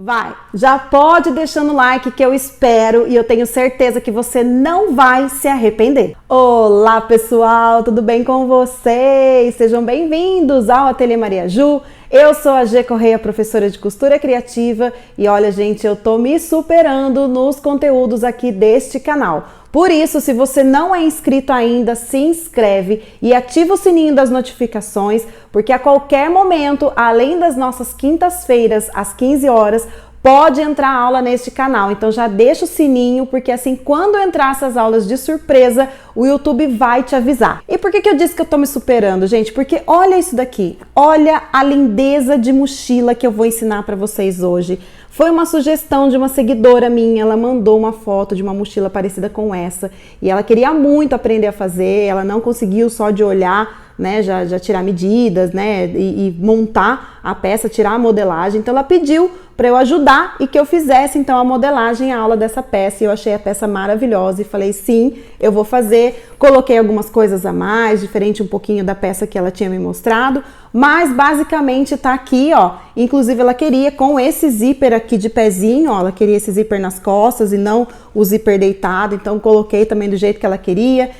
Vai, já pode deixando o like que eu espero e eu tenho certeza que você não vai se arrepender. Olá pessoal, tudo bem com vocês? Sejam bem-vindos ao Ateliê Maria Ju. Eu sou a G Correia, professora de costura criativa e olha gente, eu tô me superando nos conteúdos aqui deste canal. Por isso, se você não é inscrito ainda, se inscreve e ativa o sininho das notificações, porque a qualquer momento, além das nossas quintas-feiras, às 15 horas, pode entrar aula neste canal. Então já deixa o sininho, porque assim, quando entrar essas aulas de surpresa, o YouTube vai te avisar. E por que eu disse que eu tô me superando, gente? Porque olha isso daqui, olha a lindeza de mochila que eu vou ensinar para vocês hoje. Foi uma sugestão de uma seguidora minha, ela mandou uma foto de uma mochila parecida com essa e ela queria muito aprender a fazer, ela não conseguiu só de olhar, né, já tirar medidas, né, e montar a peça, tirar a modelagem, então ela pediu para eu ajudar e que eu fizesse então a modelagem, a aula dessa peça e eu achei a peça maravilhosa e falei sim, eu vou fazer, coloquei algumas coisas a mais, diferente um pouquinho da peça que ela tinha me mostrado, mas basicamente tá aqui, ó, inclusive ela queria com esse zíper aqui de pezinho, ó, ela queria esse zíper nas costas e não o zíper deitado, então coloquei também do jeito que ela queria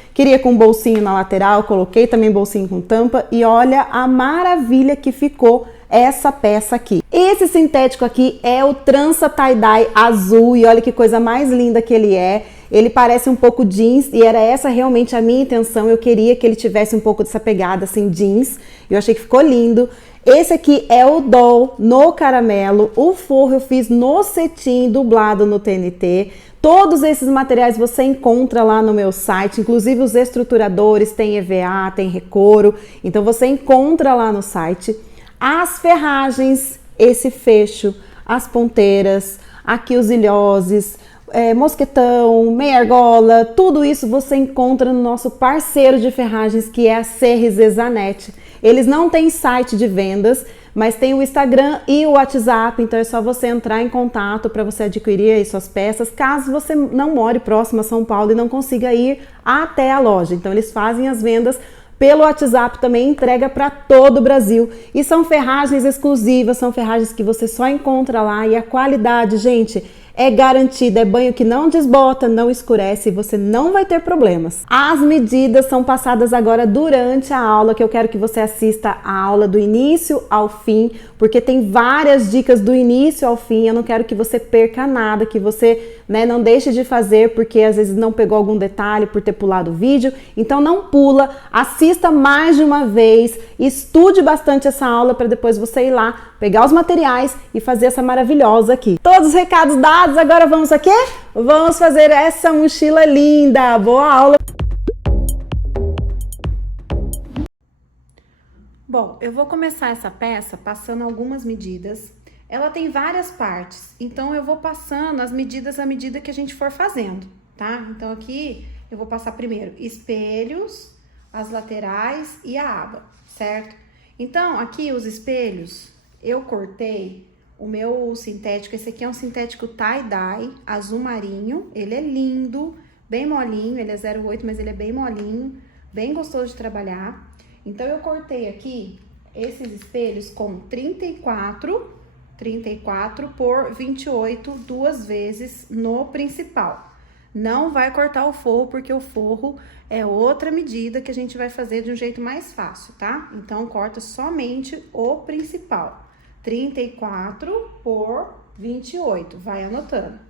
com bolsinho na lateral, coloquei também bolsinho com tampa e olha a maravilha que ficou essa peça aqui. Esse sintético aqui é o trança tie-dye azul e olha que coisa mais linda que ele é. Ele parece um pouco jeans e era essa realmente a minha intenção. Eu queria que ele tivesse um pouco dessa pegada assim jeans. Eu achei que ficou lindo. Esse aqui é o doll no caramelo. O forro eu fiz no cetim dublado no TNT. Todos esses materiais você encontra lá no meu site, inclusive os estruturadores, tem EVA, tem recouro. Então você encontra lá no site. As ferragens, esse fecho, as ponteiras, aqui os ilhoses, mosquetão, meia argola, tudo isso você encontra no nosso parceiro de ferragens que é a CRZ Zanetti. Eles não têm site de vendas, mas tem o Instagram e o WhatsApp, então é só você entrar em contato para você adquirir aí suas peças, caso você não more próximo a São Paulo e não consiga ir até a loja. Então eles fazem as vendas pelo WhatsApp, também entrega para todo o Brasil. E são ferragens exclusivas, são ferragens que você só encontra lá e a qualidade, gente, é garantida, é banho que não desbota, não escurece e você não vai ter problemas. As medidas são passadas agora durante a aula, que eu quero que você assista a aula do início ao fim, porque tem várias dicas do início ao fim, eu não quero que você perca nada, que você não deixe de fazer, porque às vezes não pegou algum detalhe por ter pulado o vídeo, então não pula, assista mais de uma vez, estude bastante essa aula para depois você ir lá, pegar os materiais e fazer essa maravilhosa aqui. Todos os recados dados, agora vamos aqui? Vamos fazer essa mochila linda. Boa aula! Bom, eu vou começar essa peça passando algumas medidas. Ela tem várias partes, então eu vou passando as medidas à medida que a gente for fazendo, tá? Então aqui eu vou passar primeiro espelhos, as laterais e a aba, certo? Então aqui os espelhos eu cortei o meu sintético, esse aqui é um sintético tie-dye, azul marinho, ele é lindo, bem molinho, ele é 0,8, mas ele é bem molinho, bem gostoso de trabalhar. Então, eu cortei aqui esses espelhos com 34 por 28, duas vezes no principal. Não vai cortar o forro, porque o forro é outra medida que a gente vai fazer de um jeito mais fácil, tá? Então, corta somente o principal. 34 por 28, vai anotando.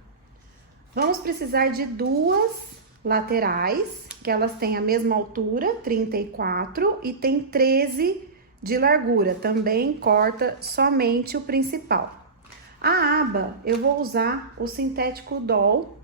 Vamos precisar de duas laterais, que elas têm a mesma altura, 34, e tem 13 de largura, também corta somente o principal. A aba, eu vou usar o sintético doll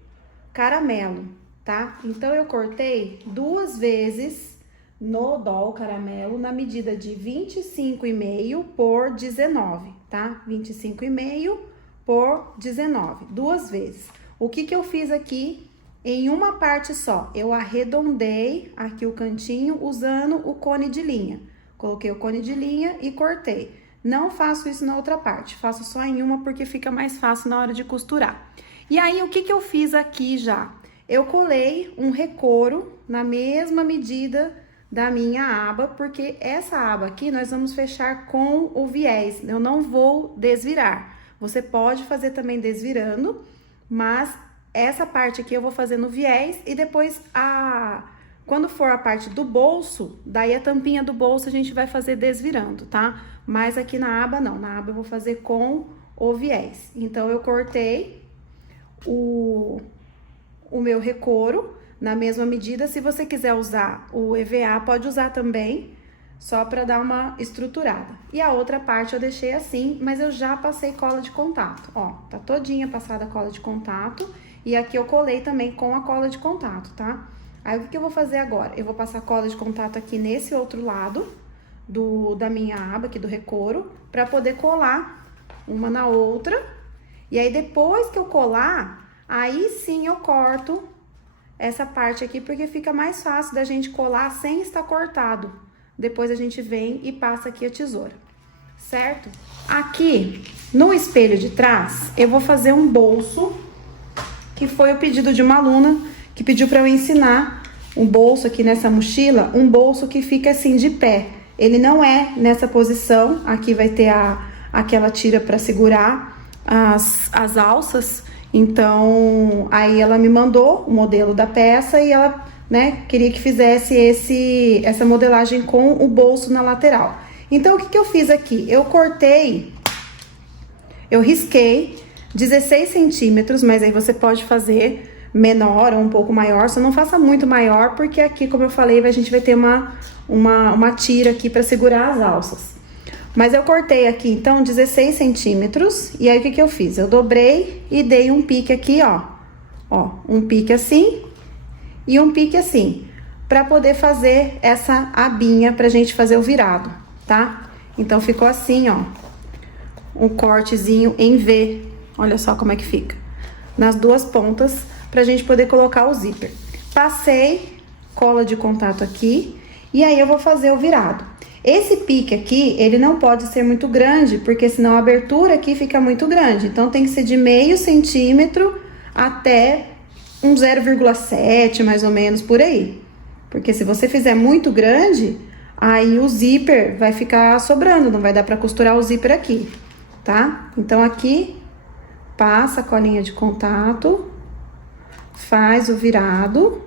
caramelo, tá? Então, eu cortei duas vezes no doll caramelo, na medida de 25,5 por 19, tá? 25,5 por 19, duas vezes. O que eu fiz aqui em uma parte só? Eu arredondei aqui o cantinho usando o cone de linha. Coloquei o cone de linha e cortei. Não faço isso na outra parte, faço só em uma porque fica mais fácil na hora de costurar. E aí, o que eu fiz aqui já? Eu colei um recouro na mesma medida da minha aba, porque essa aba aqui nós vamos fechar com o viés, eu não vou desvirar. Você pode fazer também desvirando, mas essa parte aqui eu vou fazer no viés e depois quando for a parte do bolso, daí a tampinha do bolso a gente vai fazer desvirando, tá? Mas aqui na aba não, na aba eu vou fazer com o viés. Então, eu cortei o meu recouro na mesma medida. Se você quiser usar o EVA, pode usar também, só pra dar uma estruturada. E a outra parte eu deixei assim, mas eu já passei cola de contato, ó. Tá todinha passada a cola de contato. E aqui eu colei também com a cola de contato, tá? Aí, o que eu vou fazer agora? Eu vou passar cola de contato aqui nesse outro lado da minha aba aqui do recouro, pra poder colar uma na outra. E aí, depois que eu colar, aí sim eu corto essa parte aqui, porque fica mais fácil da gente colar sem estar cortado. Depois a gente vem e passa aqui a tesoura, certo? Aqui, no espelho de trás, eu vou fazer um bolso, que foi o pedido de uma aluna, que pediu pra eu ensinar um bolso aqui nessa mochila, um bolso que fica assim de pé. Ele não é nessa posição, aqui vai ter aquela tira pra segurar as alças. Então, aí ela me mandou o modelo da peça e ela, né, queria que fizesse essa modelagem com o bolso na lateral. Então, o que eu fiz aqui? Eu risquei 16 centímetros, mas aí você pode fazer menor ou um pouco maior, só não faça muito maior, porque aqui, como eu falei, a gente vai ter uma tira aqui pra segurar as alças. Mas eu cortei aqui, então, 16 centímetros, e aí o que eu fiz? Eu dobrei e dei um pique aqui, ó. Ó, um pique assim e um pique assim, pra poder fazer essa abinha pra gente fazer o virado, tá? Então, ficou assim, ó, um cortezinho em V. Olha só como é que fica. Nas duas pontas, pra gente poder colocar o zíper. Passei cola de contato aqui, e aí eu vou fazer o virado. Esse pique aqui, ele não pode ser muito grande, porque senão a abertura aqui fica muito grande. Então, tem que ser de meio centímetro até um 0,7, mais ou menos, por aí. Porque se você fizer muito grande, aí o zíper vai ficar sobrando, não vai dar pra costurar o zíper aqui, tá? Então, aqui, passa a colinha de contato, faz o virado,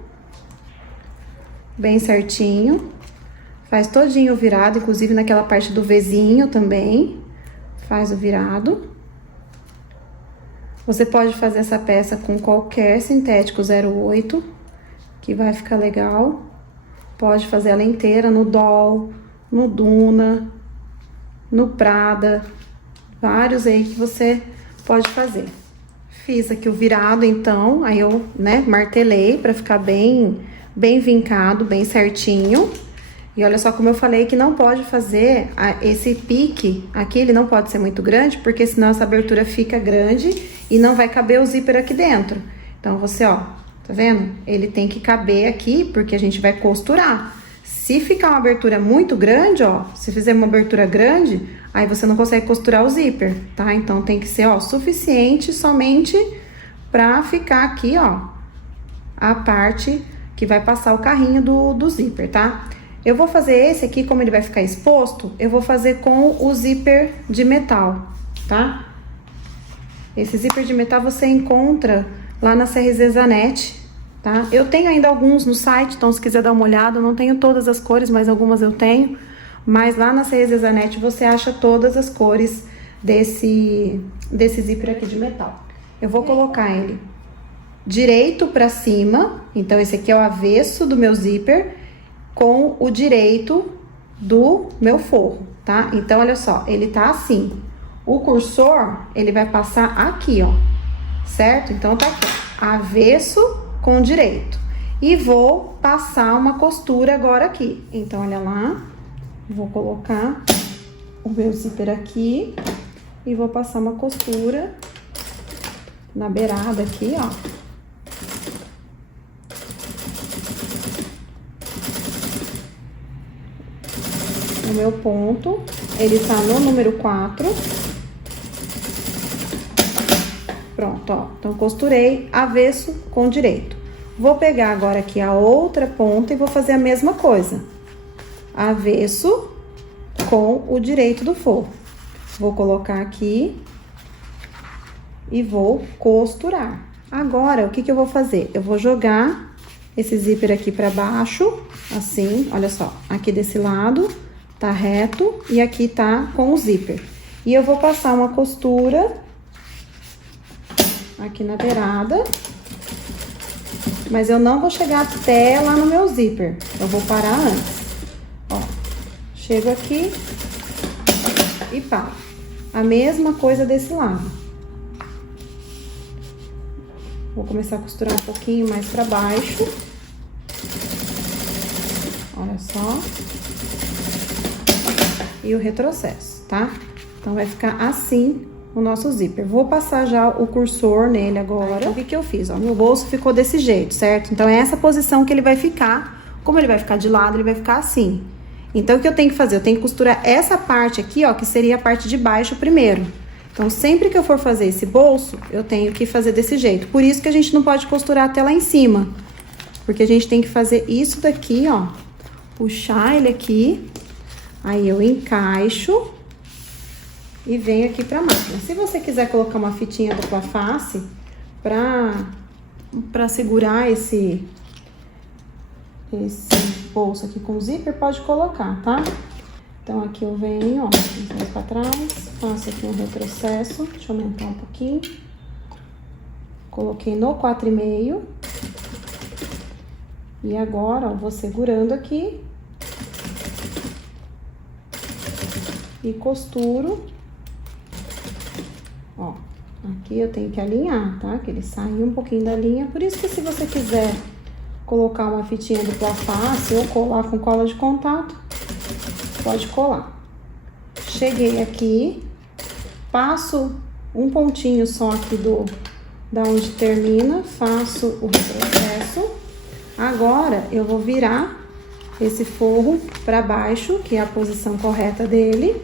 bem certinho. Faz todinho o virado, inclusive naquela parte do Vzinho também. Faz o virado. Você pode fazer essa peça com qualquer sintético 08, que vai ficar legal. Pode fazer ela inteira no Doll, no Duna, no Prada. Vários aí que você pode fazer. Fiz aqui o virado, então, aí eu, né, martelei pra ficar bem vincado, bem certinho. E olha só como eu falei que não pode fazer esse pique aqui, ele não pode ser muito grande, porque senão essa abertura fica grande e não vai caber o zíper aqui dentro. Então, você, ó, tá vendo? Ele tem que caber aqui, porque a gente vai costurar. Se ficar uma abertura muito grande, ó, se fizer uma abertura grande, aí você não consegue costurar o zíper, tá? Então, tem que ser, ó, suficiente somente pra ficar aqui, ó, a parte que vai passar o carrinho do zíper, tá? Eu vou fazer esse aqui, como ele vai ficar exposto, eu vou fazer com o zíper de metal, tá? Esse zíper de metal você encontra lá na CRZ Zanetti, tá? Eu tenho ainda alguns no site, então se quiser dar uma olhada, eu não tenho todas as cores, mas algumas eu tenho. Mas lá na CRZ Zanetti você acha todas as cores desse zíper aqui de metal. Eu vou colocar ele direito pra cima, então esse aqui é o avesso do meu zíper, com o direito do meu forro, tá? Então, olha só, ele tá assim. O cursor, ele vai passar aqui, ó, certo? Então, tá aqui, ó, avesso com direito. E vou passar uma costura agora aqui. Então, olha lá, vou colocar o meu zíper aqui e vou passar uma costura na beirada aqui, ó. O meu ponto, ele tá no número 4. Pronto, ó. Então, costurei avesso com direito. Vou pegar agora aqui a outra ponta e vou fazer a mesma coisa. Avesso com o direito do forro. Vou colocar aqui e vou costurar. Agora, o que que eu vou fazer? Eu vou jogar esse zíper aqui pra baixo, assim, olha só. Aqui desse lado tá reto e aqui tá com o zíper. E eu vou passar uma costura aqui na beirada, mas eu não vou chegar até lá no meu zíper, eu vou parar antes. Ó, chego aqui e paro. A mesma coisa desse lado. Vou começar a costurar um pouquinho mais pra baixo. Olha só. E o retrocesso, tá? Então, vai ficar assim o nosso zíper. Vou passar já o cursor nele agora. Então, o que que eu fiz? Ó, meu bolso ficou desse jeito, certo? Então, é essa posição que ele vai ficar. Como ele vai ficar de lado, ele vai ficar assim. Então, o que eu tenho que fazer? Eu tenho que costurar essa parte aqui, ó, que seria a parte de baixo primeiro. Então, sempre que eu for fazer esse bolso, eu tenho que fazer desse jeito. Por isso que a gente não pode costurar até lá em cima. Porque a gente tem que fazer isso daqui, ó. Puxar ele aqui. Aí, eu encaixo e venho aqui pra máquina. Se você quiser colocar uma fitinha dupla face pra segurar esse bolso aqui com zíper, pode colocar, tá? Então, aqui eu venho, ó, mais pra trás, faço aqui um retrocesso, deixa eu aumentar um pouquinho. Coloquei no 4,5. E agora, ó, vou segurando aqui. E costuro. Ó, aqui eu tenho que alinhar, tá? Que ele saiu um pouquinho da linha. Por isso que se você quiser colocar uma fitinha dupla face ou colar com cola de contato, pode colar. Cheguei aqui, passo um pontinho só aqui da onde termina, faço o retrocesso. Agora, eu vou virar esse forro pra baixo, que é a posição correta dele.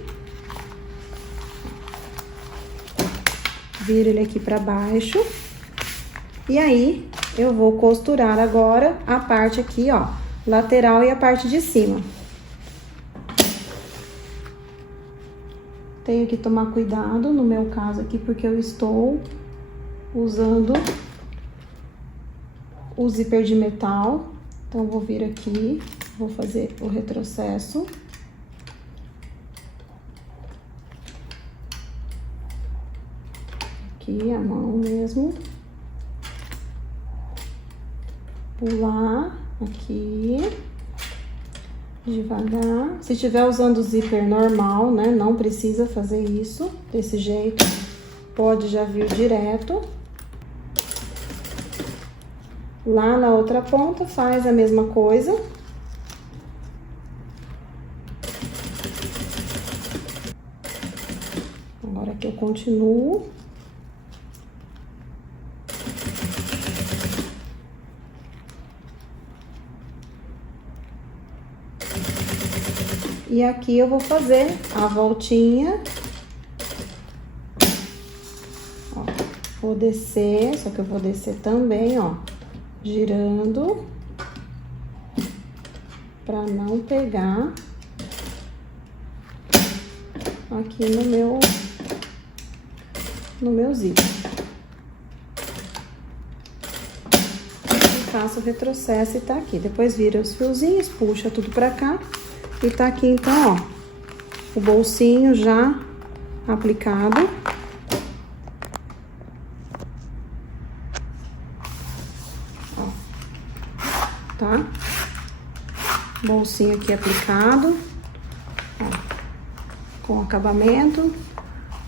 Viro ele aqui pra baixo. E aí, eu vou costurar agora a parte aqui, ó, lateral e a parte de cima. Tenho que tomar cuidado no meu caso aqui, porque eu estou usando o zíper de metal. Então, vou vir aqui, vou fazer o retrocesso. Aqui, a mão mesmo. Pular aqui. Devagar. Se estiver usando o zíper normal, né, não precisa fazer isso desse jeito. Pode já vir direto. Lá na outra ponta, faz a mesma coisa. Agora aqui eu continuo. E aqui eu vou fazer a voltinha. Ó, vou descer, só que eu vou descer também, ó, girando, pra não pegar aqui no meu zíper. E faço o retrocesso e tá aqui. Depois vira os fiozinhos, puxa tudo pra cá. E tá aqui, então, ó, o bolsinho já aplicado. Ó, tá? Bolsinho aqui aplicado. Ó, com acabamento,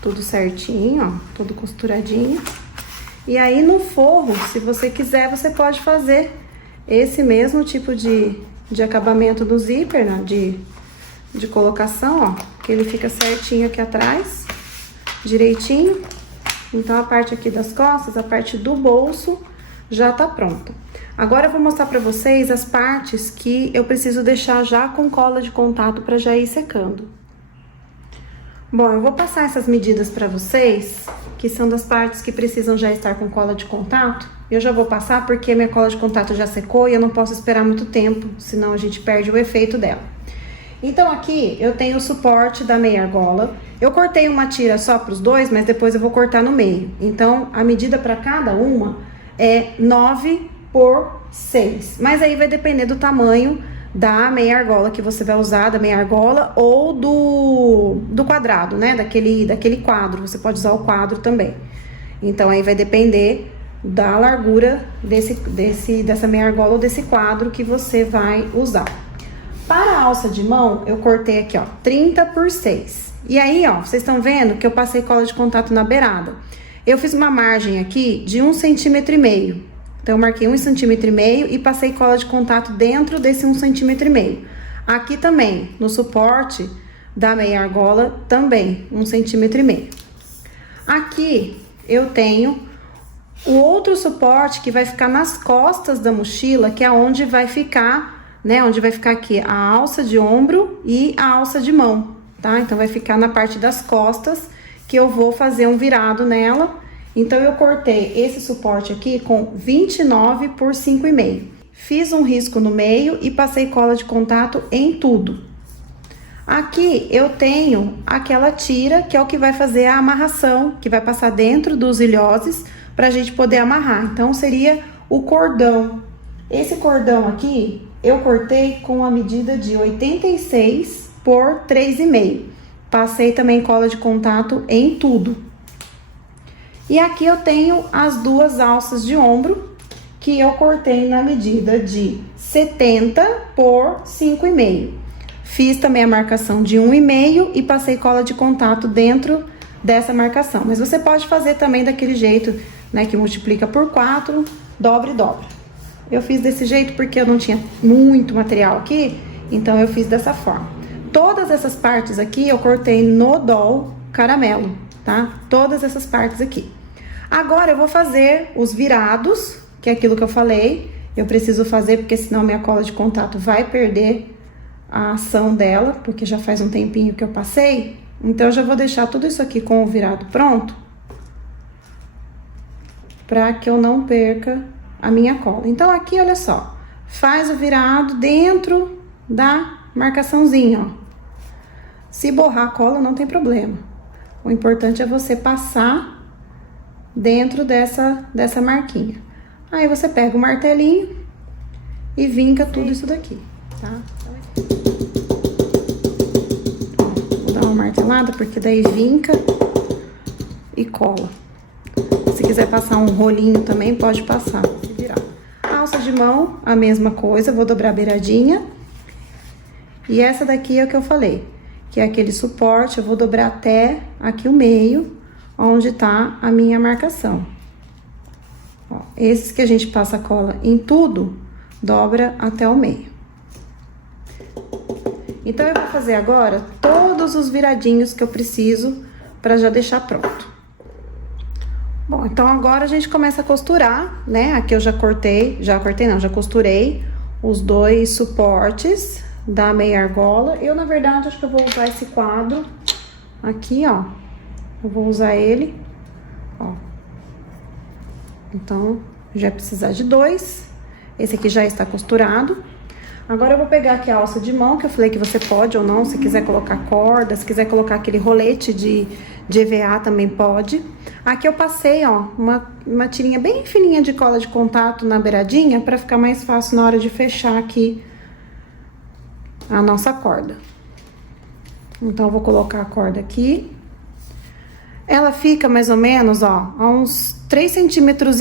tudo certinho, ó, tudo costuradinho. E aí, no forro, se você quiser, você pode fazer esse mesmo tipo de acabamento do zíper, né? De colocação, ó, que ele fica certinho aqui atrás, direitinho. Então, a parte aqui das costas, a parte do bolso, já tá pronta. Agora, eu vou mostrar pra vocês as partes que eu preciso deixar já com cola de contato pra já ir secando. Bom, eu vou passar essas medidas pra vocês, que são das partes que precisam já estar com cola de contato. Eu já vou passar porque minha cola de contato já secou e eu não posso esperar muito tempo, senão a gente perde o efeito dela. Então aqui eu tenho o suporte da meia argola. Eu cortei uma tira só para os dois, mas depois eu vou cortar no meio. Então a medida para cada uma é 9 por 6. Mas aí vai depender do tamanho da meia argola que você vai usar, da meia argola ou do quadrado, né? Daquele quadro. Você pode usar o quadro também. Então aí vai depender da largura dessa meia argola ou desse quadro que você vai usar. Para a alça de mão, eu cortei aqui, ó, 30 por 6. E aí, ó, vocês estão vendo que eu passei cola de contato na beirada. Eu fiz uma margem aqui de 1,5 cm. Então, eu marquei 1,5 cm e passei cola de contato dentro desse 1,5 cm. Aqui também, no suporte da meia argola, também 1,5 cm. Aqui, eu tenho o outro suporte que vai ficar nas costas da mochila, que é onde vai ficar, né? Onde vai ficar aqui a alça de ombro e a alça de mão, tá? Então, vai ficar na parte das costas que eu vou fazer um virado nela. Então, eu cortei esse suporte aqui com 29 por 5,5. Fiz um risco no meio e passei cola de contato em tudo. Aqui, eu tenho aquela tira, que é o que vai fazer a amarração, que vai passar dentro dos ilhoses pra gente poder amarrar. Então, seria o cordão. Esse cordão aqui, eu cortei com a medida de 86 por 3,5. Passei também cola de contato em tudo. E aqui eu tenho as duas alças de ombro, que eu cortei na medida de 70 por 5,5. Fiz também a marcação de 1,5 e passei cola de contato dentro dessa marcação. Mas você pode fazer também daquele jeito, né, que multiplica por 4, dobra e dobra. Eu fiz desse jeito porque eu não tinha muito material aqui, então eu fiz dessa forma. Todas essas partes aqui eu cortei no doll caramelo, tá? Todas essas partes aqui. Agora eu vou fazer os virados, que é aquilo que eu falei. Eu preciso fazer porque senão minha cola de contato vai perder a ação dela, porque já faz um tempinho que eu passei. Então eu já vou deixar tudo isso aqui com o virado pronto, para que eu não perca a minha cola. Então, aqui, olha só, faz o virado dentro da marcaçãozinha, ó. Se borrar a cola, não tem problema. O importante é você passar dentro dessa marquinha. Aí, você pega o martelinho e vinca tudo isso daqui, tá? Vou dar uma martelada, porque daí vinca e cola. Se quiser passar um rolinho também, pode passar. A alça de mão, a mesma coisa, vou dobrar a beiradinha. E essa daqui é o que eu falei, que é aquele suporte, eu vou dobrar até aqui o meio, onde tá a minha marcação. Ó, esses que a gente passa cola em tudo, dobra até o meio. Então, eu vou fazer agora todos os viradinhos que eu preciso para já deixar pronto. Bom, então agora a gente começa a costurar, né? Aqui eu já costurei os dois suportes da meia argola. Eu, na verdade, acho que eu vou usar esse quadro aqui, ó. Eu vou usar ele, ó. Então, já precisar de dois. Esse aqui já está costurado. Agora eu vou pegar aqui a alça de mão, que eu falei que você pode ou não, se quiser colocar corda, se quiser colocar aquele rolete de EVA também pode. Aqui eu passei, ó, uma tirinha bem fininha de cola de contato na beiradinha, pra ficar mais fácil na hora de fechar aqui a nossa corda. Então, eu vou colocar a corda aqui. Ela fica mais ou menos, ó, a uns 3,5 centímetros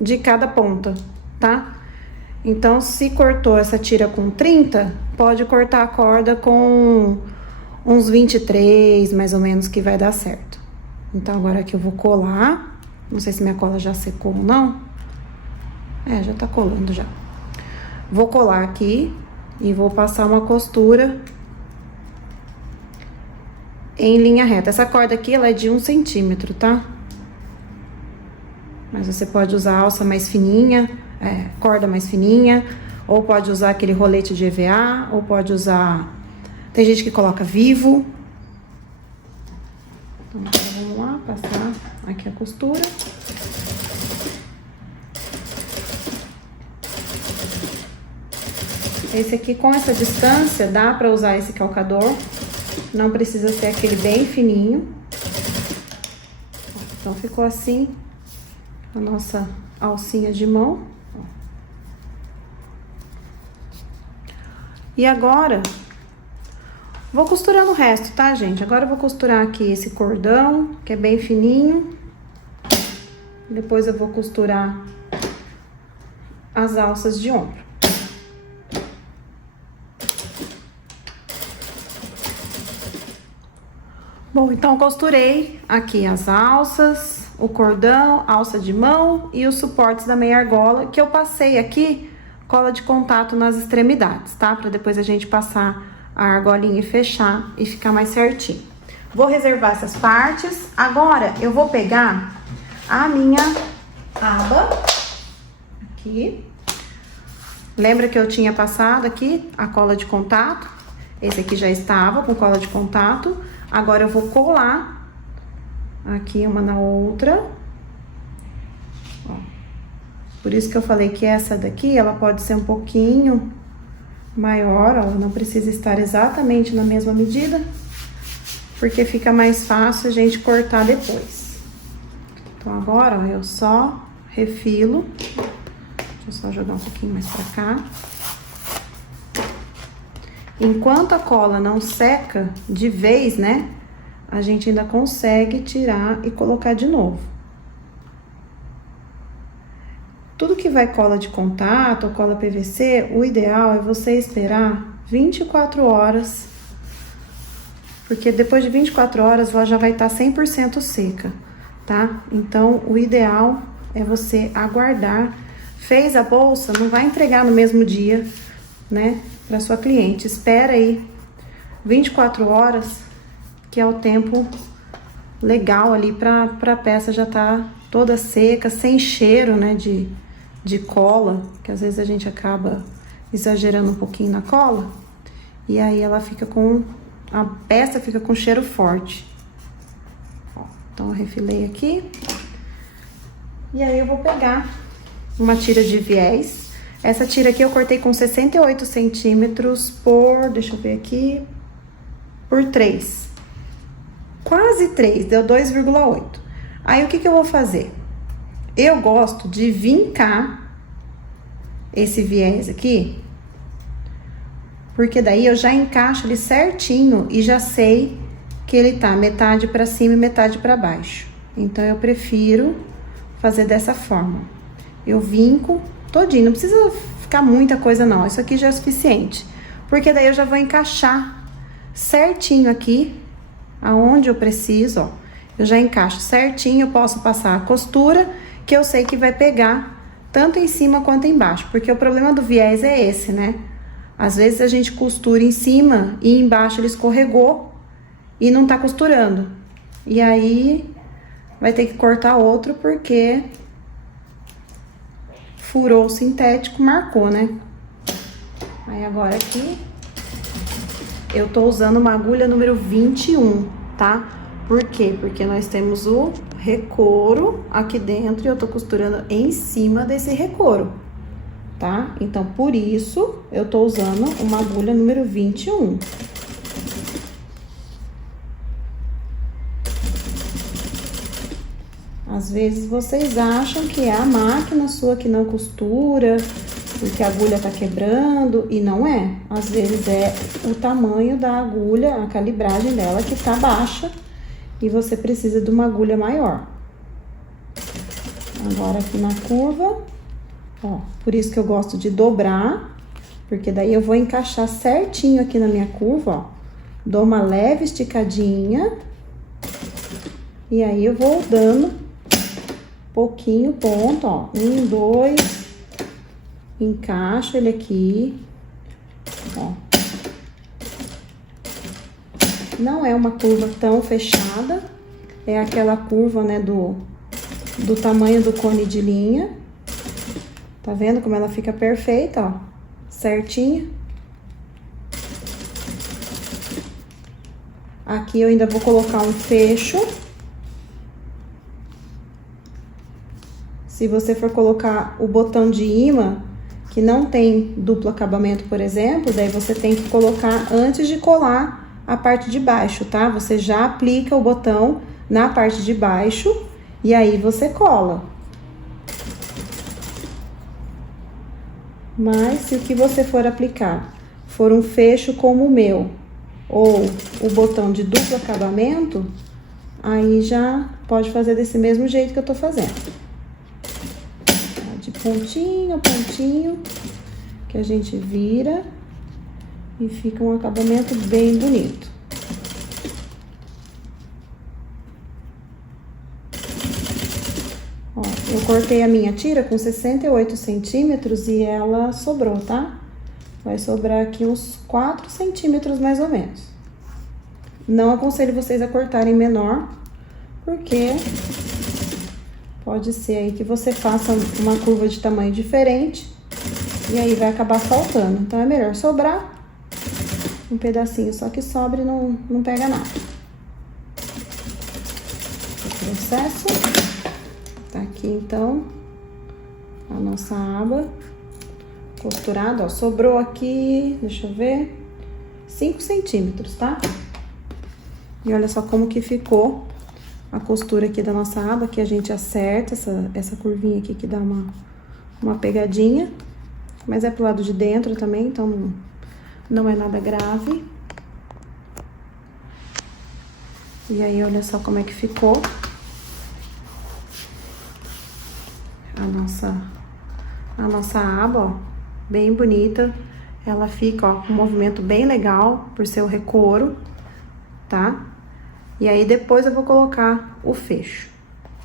de cada ponta, tá? Então, se cortou essa tira com 30, pode cortar a corda com uns 23, mais ou menos, que vai dar certo. Então, agora aqui eu vou colar. Não sei se minha cola já secou ou não. É, já tá colando já. Vou colar aqui e vou passar uma costura em linha reta. Essa corda aqui, ela é de 1 centímetro, tá? Mas você pode usar alça mais fininha, corda mais fininha, ou pode usar aquele rolete de EVA, ou pode usar... Tem gente que coloca vivo. Então, agora vamos lá, passar aqui a costura. Esse aqui, com essa distância, dá pra usar esse calcador. Não precisa ser aquele bem fininho. Então, ficou assim a nossa alcinha de mão. E agora, vou costurando o resto, tá, gente? Agora eu vou costurar aqui esse cordão, que é bem fininho. Depois eu vou costurar as alças de ombro. Bom, então costurei aqui as alças, o cordão, alça de mão e os suportes da meia argola, que eu passei aqui cola de contato nas extremidades, tá? Pra depois a gente passar a argolinha e fechar e ficar mais certinho. Vou reservar essas partes. Agora eu vou pegar a minha aba aqui. Lembra que eu tinha passado aqui a cola de contato? Esse aqui já estava com cola de contato. Agora eu vou colar aqui uma na outra. Ó. Por isso que eu falei que essa daqui, ela pode ser um pouquinho maior, ó. Não precisa estar exatamente na mesma medida, porque fica mais fácil a gente cortar depois. Então agora, ó, eu só refilo. Deixa eu só jogar um pouquinho mais pra cá. Enquanto a cola não seca de vez, né? A gente ainda consegue tirar e colocar de novo. Tudo que vai cola de contato ou cola PVC, o ideal é você esperar 24 horas. Porque depois de 24 horas ela já vai estar 100% seca, tá? Então, o ideal é você aguardar. Fez a bolsa, não vai entregar no mesmo dia, né? Para sua cliente. Espera aí 24 horas, que é o tempo legal ali para a peça já tá toda seca, sem cheiro, né, de cola, que às vezes a gente acaba exagerando um pouquinho na cola, e aí ela fica com, a peça fica com cheiro forte. Ó, então eu refilei aqui, e aí eu vou pegar uma tira de viés. Essa tira aqui eu cortei com 68 centímetros por, deixa eu ver aqui, por 3. Quase 3, deu 2,8. Aí, o que que eu vou fazer? Eu gosto de vincar esse viés aqui, porque daí eu já encaixo ele certinho e já sei que ele tá metade pra cima e metade pra baixo. Então, eu prefiro fazer dessa forma. Eu vinco todinho, não precisa ficar muita coisa não, isso aqui já é suficiente. Porque daí eu já vou encaixar certinho aqui, aonde eu preciso, ó. Eu já encaixo certinho, eu posso passar a costura, que eu sei que vai pegar tanto em cima quanto embaixo. Porque o problema do viés é esse, né? Às vezes a gente costura em cima e embaixo ele escorregou e não tá costurando. E aí vai ter que cortar outro porque furou o sintético, marcou, né? Aí agora aqui eu tô usando uma agulha número 21, tá? Por quê? Porque nós temos o recouro aqui dentro e eu tô costurando em cima desse recouro, tá? Então, por isso, eu tô usando uma agulha número 21. Às vezes, vocês acham que é a máquina sua que não costura, porque a agulha tá quebrando, e não é. Às vezes, é o tamanho da agulha, a calibragem dela que tá baixa, e você precisa de uma agulha maior. Agora, aqui na curva, ó, por isso que eu gosto de dobrar, porque daí eu vou encaixar certinho aqui na minha curva, ó. Dou uma leve esticadinha, e aí eu vou dando pouquinho ponto, ó. 1, 2, encaixo ele aqui, ó. Não é uma curva tão fechada, é aquela curva, né, do tamanho do cone de linha. Tá vendo como ela fica perfeita, ó, certinha. Aqui eu ainda vou colocar um fecho. Se você for colocar o botão de imã, que não tem duplo acabamento, por exemplo, daí você tem que colocar antes de colar a parte de baixo, tá? Você já aplica o botão na parte de baixo e aí você cola. Mas se o que você for aplicar for um fecho como o meu, ou o botão de duplo acabamento, aí já pode fazer desse mesmo jeito que eu tô fazendo. De pontinho a pontinho, que a gente vira e fica um acabamento bem bonito. Ó, eu cortei a minha tira com 68 centímetros e ela sobrou, tá? Vai sobrar aqui uns 4 centímetros mais ou menos. Não aconselho vocês a cortarem menor, porque pode ser aí que você faça uma curva de tamanho diferente e aí vai acabar faltando. Então, é melhor sobrar um pedacinho só que sobre, não pega nada. O processo tá aqui, então, a nossa aba costurada, ó. Sobrou aqui, deixa eu ver, 5 centímetros, tá? E olha só como que ficou a costura aqui da nossa aba, que a gente acerta essa curvinha aqui que dá uma pegadinha, mas é pro lado de dentro também, então não é nada grave. E aí, olha só como é que ficou a nossa aba, ó, bem bonita. Ela fica, ó, com um movimento bem legal por ser o recouro, tá? E aí, depois eu vou colocar o fecho.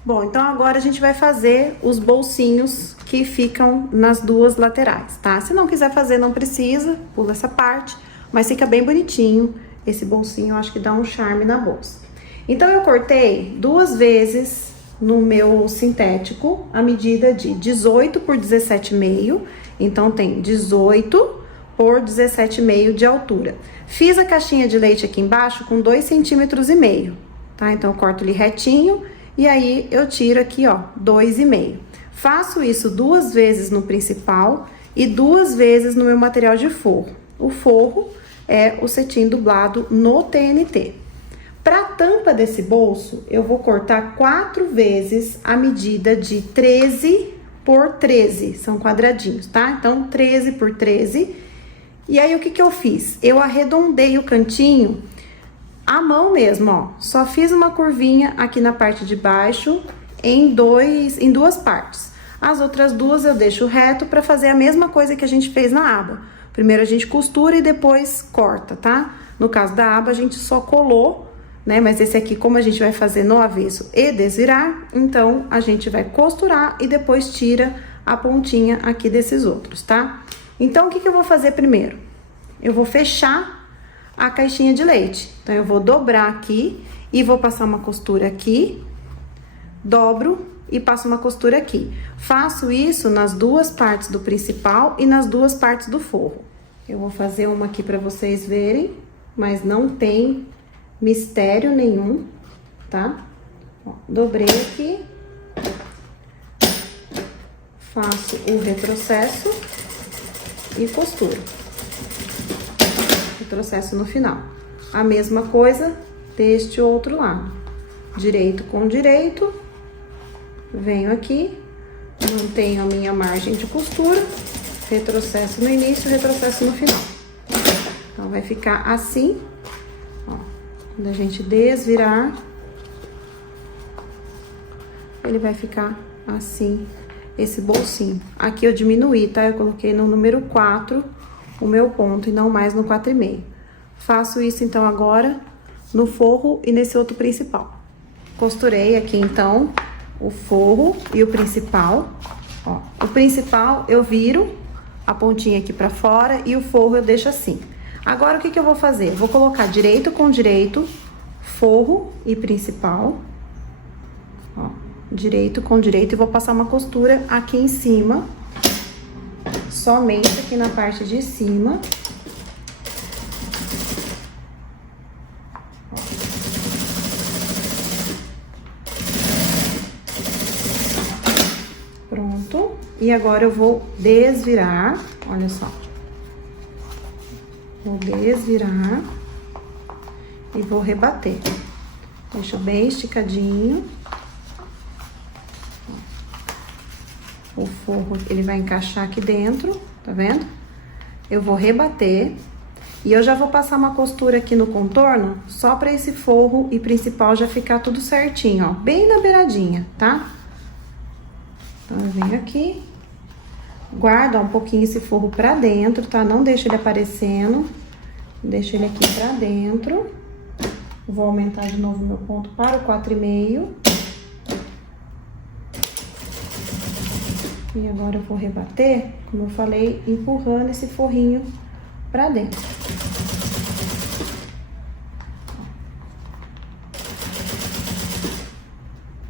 Bom, então agora a gente vai fazer os bolsinhos que ficam nas duas laterais, tá? Se não quiser fazer, não precisa, pula essa parte, mas fica bem bonitinho esse bolsinho, eu acho que dá um charme na bolsa. Então, eu cortei 2 vezes no meu sintético a medida de 18 por 17,5, então tem 18 por 17,5 de altura. Fiz a caixinha de leite aqui embaixo com 2,5 centímetros, tá? Então, eu corto ele retinho e aí eu tiro aqui, ó, 2,5. Faço isso 2 vezes no principal e 2 vezes no meu material de forro. O forro é o cetim dublado no TNT. Para tampa desse bolso, eu vou cortar 4 vezes a medida de 13 por 13, são quadradinhos, tá? Então, 13 por 13. E aí, o que que eu fiz? Eu arredondei o cantinho à mão mesmo, ó. Só fiz uma curvinha aqui na parte de baixo em duas partes. As outras duas eu deixo reto para fazer a mesma coisa que a gente fez na aba. Primeiro a gente costura e depois corta, tá? No caso da aba, a gente só colou, né? Mas esse aqui, como a gente vai fazer no avesso e desvirar, então a gente vai costurar e depois tira a pontinha aqui desses outros, tá? Então, o que que eu vou fazer primeiro? Eu vou fechar a caixinha de leite. Então, eu vou dobrar aqui e vou passar uma costura aqui, dobro e passo uma costura aqui. Faço isso nas duas partes do principal e nas duas partes do forro. Eu vou fazer uma aqui pra vocês verem, mas não tem mistério nenhum, tá? Ó, dobrei aqui, faço o retrocesso e costuro. Retrocesso no final. A mesma coisa deste outro lado. Direito com direito, venho aqui, mantenho a minha margem de costura, retrocesso no início, retrocesso no final. Então, vai ficar assim, ó. Quando a gente desvirar, ele vai ficar assim, esse bolsinho. Aqui eu diminuí, tá? Eu coloquei no número 4 o meu ponto e não mais no 4,5. Faço isso, então, agora no forro e nesse outro principal. Costurei aqui, então, o forro e o principal. Ó, o principal eu viro a pontinha aqui pra fora e o forro eu deixo assim. Agora, o que que eu vou fazer? Eu vou colocar direito com direito, forro e principal. Ó, direito com direito e vou passar uma costura aqui em cima, somente aqui na parte de cima. Pronto. E agora eu vou desvirar, olha só. Vou desvirar e vou rebater. Deixa bem esticadinho. O forro, ele vai encaixar aqui dentro, tá vendo? Eu vou rebater e eu já vou passar uma costura aqui no contorno, só pra esse forro e principal já ficar tudo certinho, ó, bem na beiradinha, tá? Então, eu venho aqui, guardo um pouquinho esse forro pra dentro, tá? Não deixa ele aparecendo, deixa ele aqui pra dentro. Vou aumentar de novo meu ponto para o 4,5. E agora eu vou rebater, como eu falei, empurrando esse forrinho pra dentro.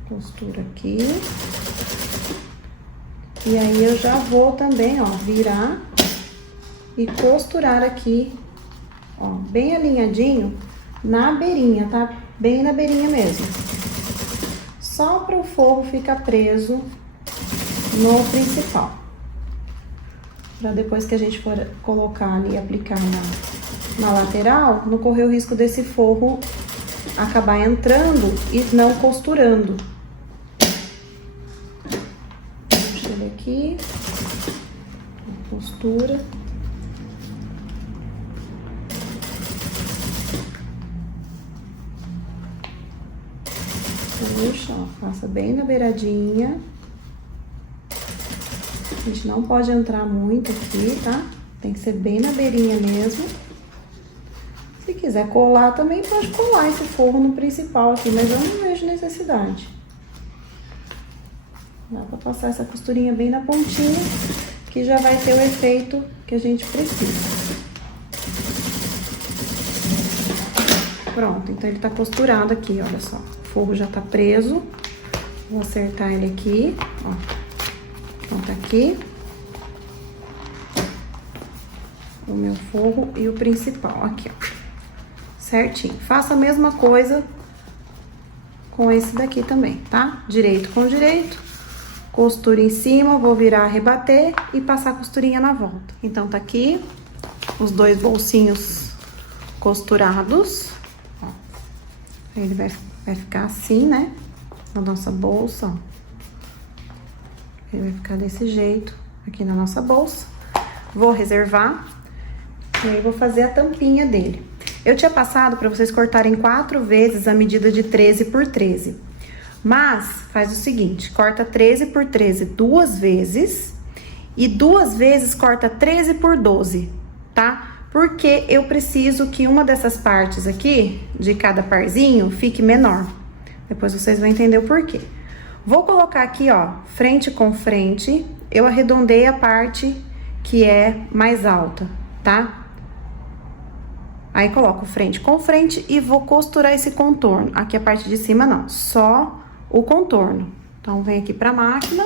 Costura aqui. E aí eu já vou também, ó, virar e costurar aqui, ó, bem alinhadinho na beirinha, tá? Bem na beirinha mesmo. Só para o forro ficar preso no principal. Pra depois que a gente for colocar ali e aplicar na lateral, não correr o risco desse forro acabar entrando e não costurando. Puxa ele aqui, costura. Puxa, ó, passa bem na beiradinha. A gente não pode entrar muito aqui, tá? Tem que ser bem na beirinha mesmo. Se quiser colar também, pode colar esse forro no principal aqui, mas eu não vejo necessidade. Dá pra passar essa costurinha bem na pontinha, que já vai ter o efeito que a gente precisa. Pronto, então ele tá costurado aqui, olha só. O forro já tá preso. Vou acertar ele aqui, ó. Pronto, aqui. O meu forro e o principal, aqui, ó. Certinho. Faça a mesma coisa com esse daqui também, tá? Direito com direito. Costura em cima, vou virar, rebater e passar a costurinha na volta. Então, tá aqui os dois bolsinhos costurados. Ó. Ele vai ficar assim, né? Na nossa bolsa, ó. Ele vai ficar desse jeito aqui na nossa bolsa. Vou reservar e aí vou fazer a tampinha dele. Eu tinha passado para vocês cortarem 4 vezes a medida de 13 por 13. Mas faz o seguinte, corta 13 por 13 2 vezes e 2 vezes corta 13 por 12, tá? Porque eu preciso que uma dessas partes aqui, de cada parzinho, fique menor. Depois vocês vão entender o porquê. Vou colocar aqui, ó, frente com frente, eu arredondei a parte que é mais alta, tá? Aí coloco frente com frente e vou costurar esse contorno. Aqui a parte de cima não, só o contorno. Então, vem aqui pra máquina,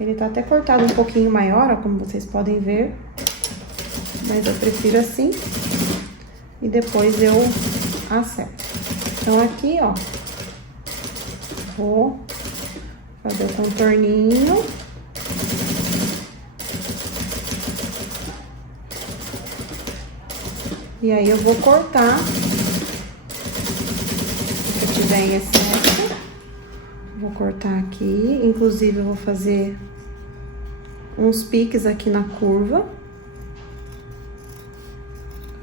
ele tá até cortado um pouquinho maior, ó, como vocês podem ver. Mas eu prefiro assim, e depois eu acerto. Então, aqui, ó, vou fazer o contorninho. E aí, eu vou cortar. Se eu tiver em excesso, vou cortar aqui. Inclusive, eu vou fazer uns piques aqui na curva.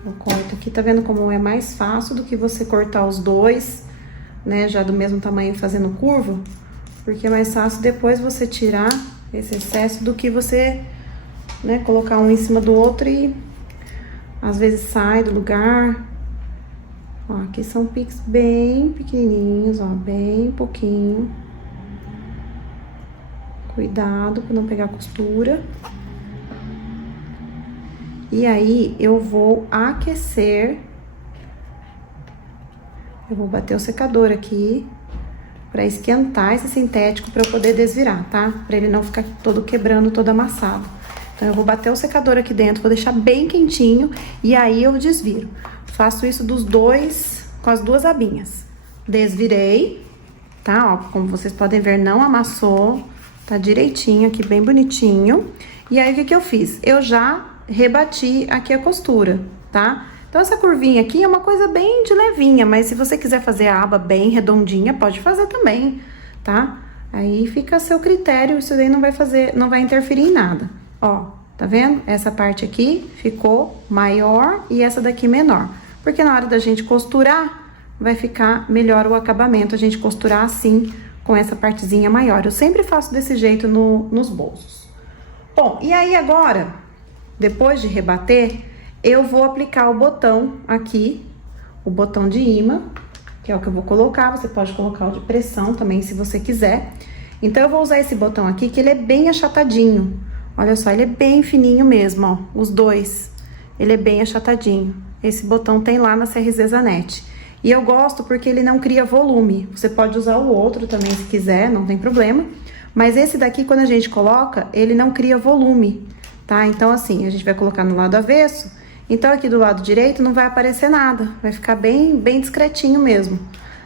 Eu corto aqui, tá vendo como é mais fácil do que você cortar os dois, né, já do mesmo tamanho fazendo curva? Porque é mais fácil depois você tirar esse excesso do que você, né, colocar um em cima do outro e às vezes sai do lugar. Ó, aqui são piques bem pequenininhos, ó, bem pouquinho. Cuidado pra não pegar costura. E aí, eu vou aquecer. Eu vou bater o secador aqui pra esquentar esse sintético pra eu poder desvirar, tá? Pra ele não ficar todo quebrando, todo amassado. Então, eu vou bater o secador aqui dentro, vou deixar bem quentinho e aí eu desviro. Faço isso dos dois, com as duas abinhas. Desvirei, tá? Ó, como vocês podem ver, não amassou, Tá direitinho aqui, bem bonitinho. E aí, o que que eu fiz? Eu já rebati aqui a costura, tá? Então, essa curvinha aqui é uma coisa bem de levinha, mas se você quiser fazer a aba bem redondinha, pode fazer também, tá? Aí fica a seu critério, isso daí não vai interferir em nada. Ó, tá vendo? Essa parte aqui ficou maior e essa daqui menor. Porque na hora da gente costurar, vai ficar melhor o acabamento, a gente costurar assim, com essa partezinha maior. Eu sempre faço desse jeito nos bolsos. Bom, e aí agora, depois de rebater, eu vou aplicar o botão aqui, o botão de imã, que é o que eu vou colocar. Você pode colocar o de pressão também, se você quiser. Então, eu vou usar esse botão aqui, que ele é bem achatadinho. Olha só, ele é bem fininho mesmo, ó, os dois. Ele é bem achatadinho. Esse botão tem lá na CRZ Zanetti. E eu gosto porque ele não cria volume. Você pode usar o outro também, se quiser, não tem problema. Mas esse daqui, quando a gente coloca, ele não cria volume, tá? Então, assim, a gente vai colocar no lado avesso. Então, aqui do lado direito não vai aparecer nada, vai ficar bem discretinho mesmo,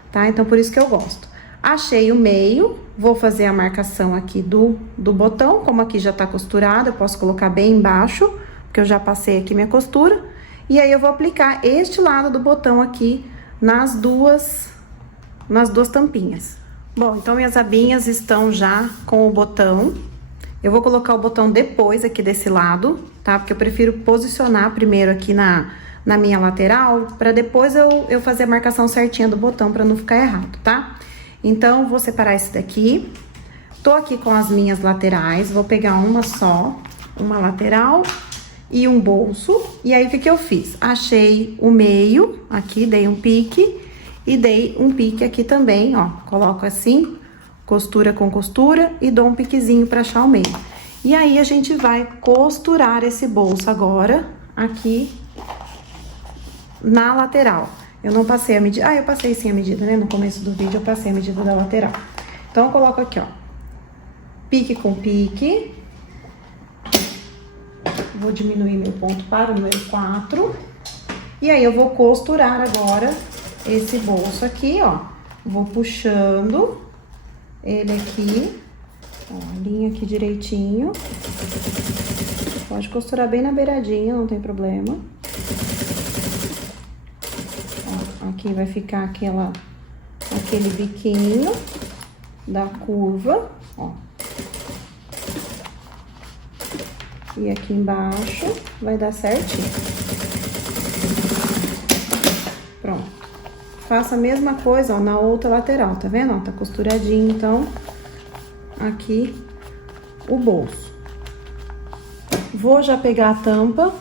tá? Então, por isso que eu gosto. Achei o meio, vou fazer a marcação aqui do botão, como aqui já tá costurado, eu posso colocar bem embaixo, porque eu já passei aqui minha costura. E aí, eu vou aplicar este lado do botão aqui nas duas tampinhas. Bom, então, minhas abinhas estão já com o botão. Eu vou colocar o botão depois aqui desse lado, tá? Porque eu prefiro posicionar primeiro aqui na minha lateral, pra depois eu fazer a marcação certinha do botão, pra não ficar errado, tá? Então, vou separar esse daqui. Tô aqui com as minhas laterais, vou pegar uma só, uma lateral e um bolso. E aí, o que que eu fiz? Achei o meio aqui, dei um pique e dei um pique aqui também, ó. Coloco assim, costura com costura e dou um piquezinho pra achar o meio. E aí, a gente vai costurar esse bolso agora, aqui na lateral. Eu não passei a medida... Ah, eu passei sim a medida, né? No começo do vídeo eu passei a medida da lateral. Então, eu coloco aqui, ó. Pique com pique. Vou diminuir meu ponto para o número 4. E aí, eu vou costurar agora esse bolso aqui, ó. Vou puxando ele aqui, ó, linha aqui direitinho. Pode costurar bem na beiradinha, não tem problema. Ó, aqui vai ficar aquele biquinho da curva, ó. E aqui embaixo vai dar certinho. Pronto. Faço a mesma coisa, ó, na outra lateral, tá vendo? Ó, tá costuradinho, então, aqui o bolso. Vou já pegar a tampa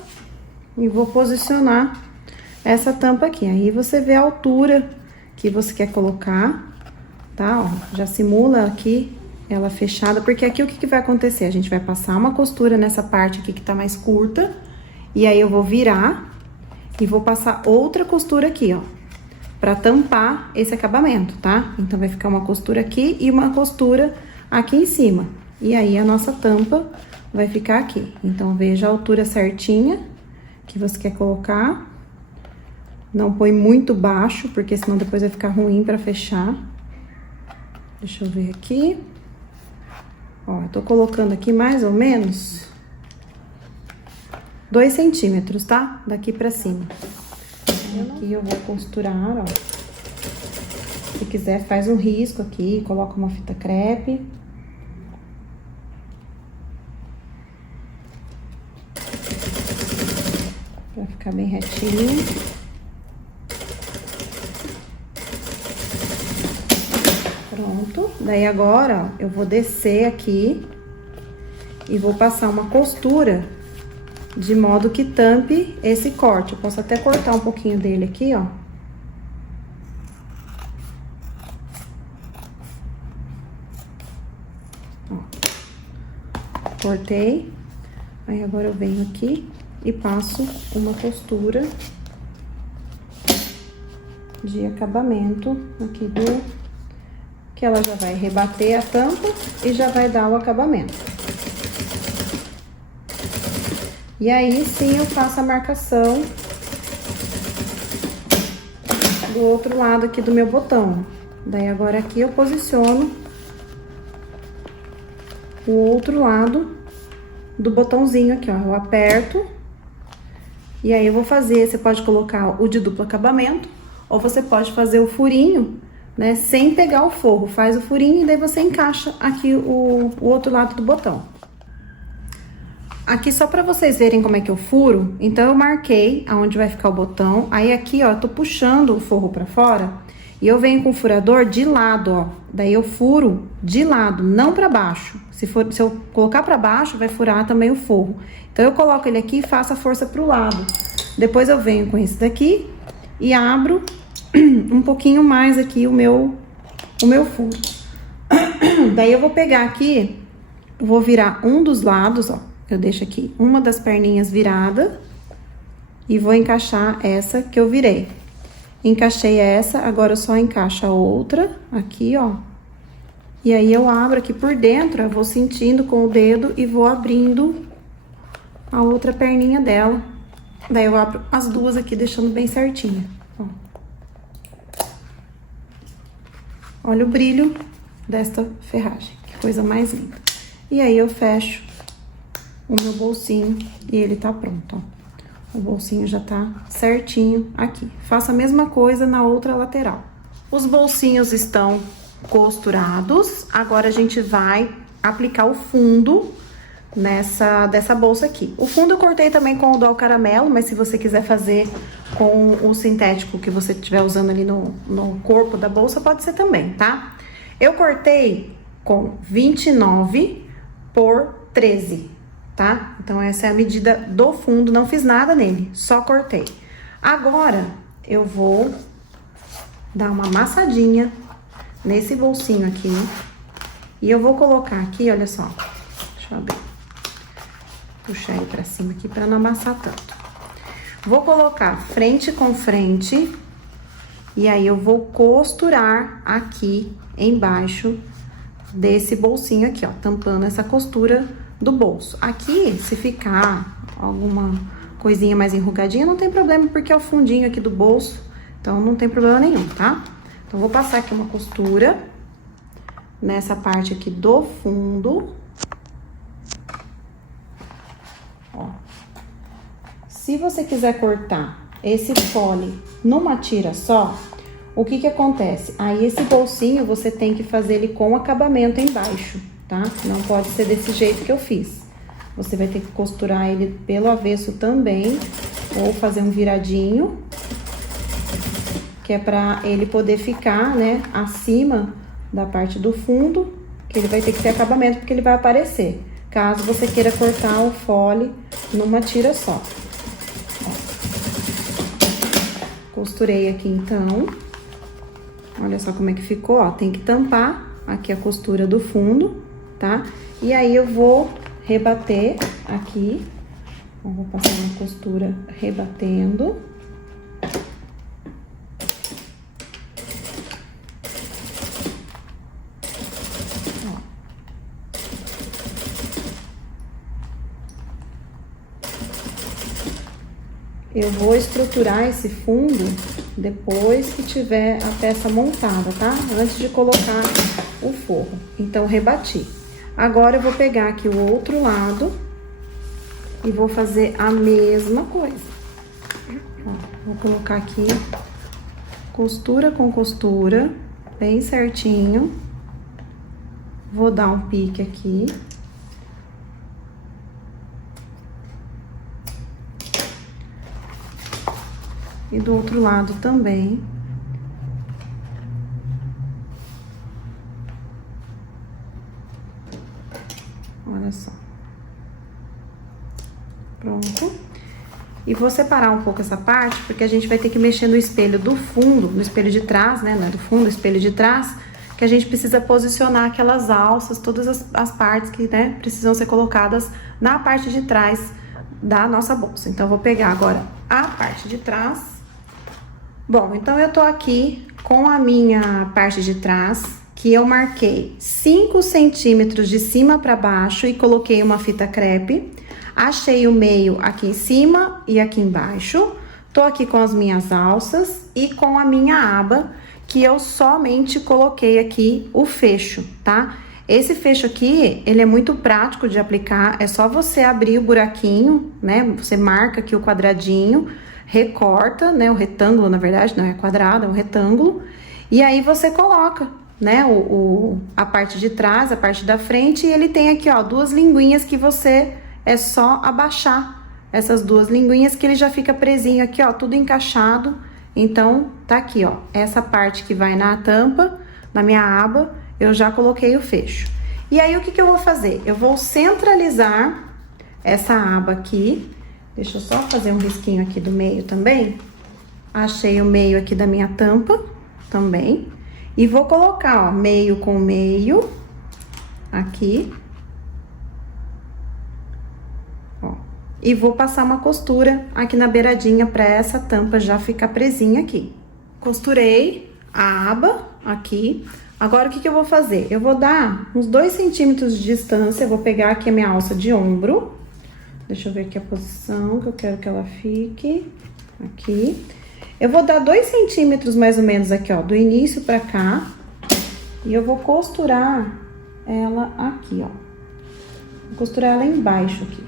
e vou posicionar essa tampa aqui. Aí, você vê a altura que você quer colocar, tá? Ó, já simula aqui ela fechada, porque aqui o que que vai acontecer? A gente vai passar uma costura nessa parte aqui que tá mais curta, e aí eu vou virar e vou passar outra costura aqui, ó, pra tampar esse acabamento, tá? Então, vai ficar uma costura aqui e uma costura aqui em cima. E aí, a nossa tampa vai ficar aqui. Então, veja a altura certinha que você quer colocar. Não põe muito baixo, porque senão depois vai ficar ruim pra fechar. Deixa eu ver aqui. Ó, eu tô colocando aqui mais ou menos 2 centímetros, tá? Daqui pra cima. Aqui eu vou costurar, ó. Se quiser, faz um risco aqui, coloca uma fita crepe. Pra ficar bem retinho. Pronto. Daí agora, ó, eu vou descer aqui e vou passar uma costura de modo que tampe esse corte. Eu posso até cortar um pouquinho dele aqui, ó. Ó. Cortei. Aí, agora eu venho aqui e passo uma costura de acabamento aqui que ela já vai rebater a tampa e já vai dar o acabamento. E aí, sim, eu faço a marcação do outro lado aqui do meu botão. Daí, agora aqui eu posiciono o outro lado do botãozinho aqui, ó. Eu aperto e aí eu vou fazer, você pode colocar o de duplo acabamento ou você pode fazer o furinho, né, sem pegar o forro. Faz o furinho e daí você encaixa aqui o outro lado do botão. Aqui só pra vocês verem como é que eu furo, então eu marquei aonde vai ficar o botão. Aí aqui, ó, eu tô puxando o forro pra fora e eu venho com o furador de lado, ó. Daí eu furo de lado, não pra baixo. Se eu colocar pra baixo, vai furar também o forro. Então eu coloco ele aqui e faço a força pro lado. Depois eu venho com esse daqui e abro um pouquinho mais aqui o meu furo. Daí eu vou pegar aqui, vou virar um dos lados, ó. Eu deixo aqui uma das perninhas virada e vou encaixar essa que eu virei. Encaixei essa, agora eu só encaixo a outra aqui, ó. E aí eu abro aqui por dentro, eu vou sentindo com o dedo e vou abrindo a outra perninha dela. Daí eu abro as duas aqui, deixando bem certinha, ó. Olha o brilho desta ferragem, que coisa mais linda. E aí eu fecho o meu bolsinho e ele tá pronto, ó. O bolsinho já tá certinho aqui. Faço a mesma coisa na outra lateral. Os bolsinhos estão costurados. Agora a gente vai aplicar o fundo dessa bolsa aqui. O fundo eu cortei também com o Dual Caramelo, mas se você quiser fazer com o sintético que você estiver usando ali no corpo da bolsa, pode ser também, tá? Eu cortei com 29 por 13, tá? Então essa é a medida do fundo, não fiz nada nele, só cortei. Agora eu vou dar uma amassadinha nesse bolsinho aqui e eu vou colocar aqui, olha só, deixa eu abrir, puxar ele pra cima aqui pra não amassar tanto. Vou colocar frente com frente e aí eu vou costurar aqui embaixo desse bolsinho aqui, ó, tampando essa costura do bolso. Aqui, se ficar alguma coisinha mais enrugadinha, não tem problema, porque é o fundinho aqui do bolso, então não tem problema nenhum, tá? Então, vou passar aqui uma costura nessa parte aqui do fundo. Ó. Se você quiser cortar esse fole numa tira só, o que que acontece? Aí, esse bolsinho, você tem que fazer ele com acabamento embaixo, tá? Não pode ser desse jeito que eu fiz. Você vai ter que costurar ele pelo avesso também, ou fazer um viradinho, que é pra ele poder ficar, né, acima da parte do fundo, que ele vai ter que ter acabamento, porque ele vai aparecer, caso você queira cortar o fole numa tira só. Ó. Costurei aqui, então. Olha só como é que ficou, ó. Tem que tampar aqui a costura do fundo, tá? E aí, eu vou rebater aqui. Eu vou passar uma costura rebatendo. Ó. Eu vou estruturar esse fundo depois que tiver a peça montada, tá? Antes de colocar o forro. Então, rebati. Agora, eu vou pegar aqui o outro lado e vou fazer a mesma coisa. Ó, vou colocar aqui costura com costura, bem certinho. Vou dar um pique aqui. E do outro lado também. Olha só. Pronto. E vou separar um pouco essa parte, porque a gente vai ter que mexer no espelho do fundo, no espelho de trás, né? Não é do fundo, espelho de trás, que a gente precisa posicionar aquelas alças, todas as partes que, né, precisam ser colocadas na parte de trás da nossa bolsa. Então, eu vou pegar agora a parte de trás. Bom, então eu tô aqui com a minha parte de trás, que eu marquei 5 centímetros de cima pra baixo e coloquei uma fita crepe. Achei o meio aqui em cima e aqui embaixo. Tô aqui com as minhas alças e com a minha aba, que eu somente coloquei aqui o fecho, tá? Esse fecho aqui, ele é muito prático de aplicar, é só você abrir o buraquinho, né? Você marca aqui o quadradinho, recorta, né? O retângulo, na verdade, não é quadrado, é um retângulo. E aí você coloca, né? A parte de trás, a parte da frente, e ele tem aqui, ó, duas linguinhas que você é só abaixar essas duas linguinhas que ele já fica presinho aqui, ó, tudo encaixado. Então, tá aqui, ó, essa parte que vai na tampa, na minha aba, eu já coloquei o fecho. E aí, o que eu vou fazer? Eu vou centralizar essa aba aqui. Deixa eu só fazer um risquinho aqui do meio também. Achei o meio aqui da minha tampa também. E vou colocar, ó, meio com meio aqui. Ó. E vou passar uma costura aqui na beiradinha pra essa tampa já ficar presinha aqui. Costurei a aba aqui. Agora, o que eu vou fazer? Eu vou dar uns 2 centímetros de distância, eu vou pegar aqui a minha alça de ombro. Deixa eu ver aqui a posição que eu quero que ela fique. Aqui. Eu vou dar 2 centímetros mais ou menos aqui, ó, do início pra cá. E eu vou costurar ela aqui, ó. Vou costurar ela embaixo aqui.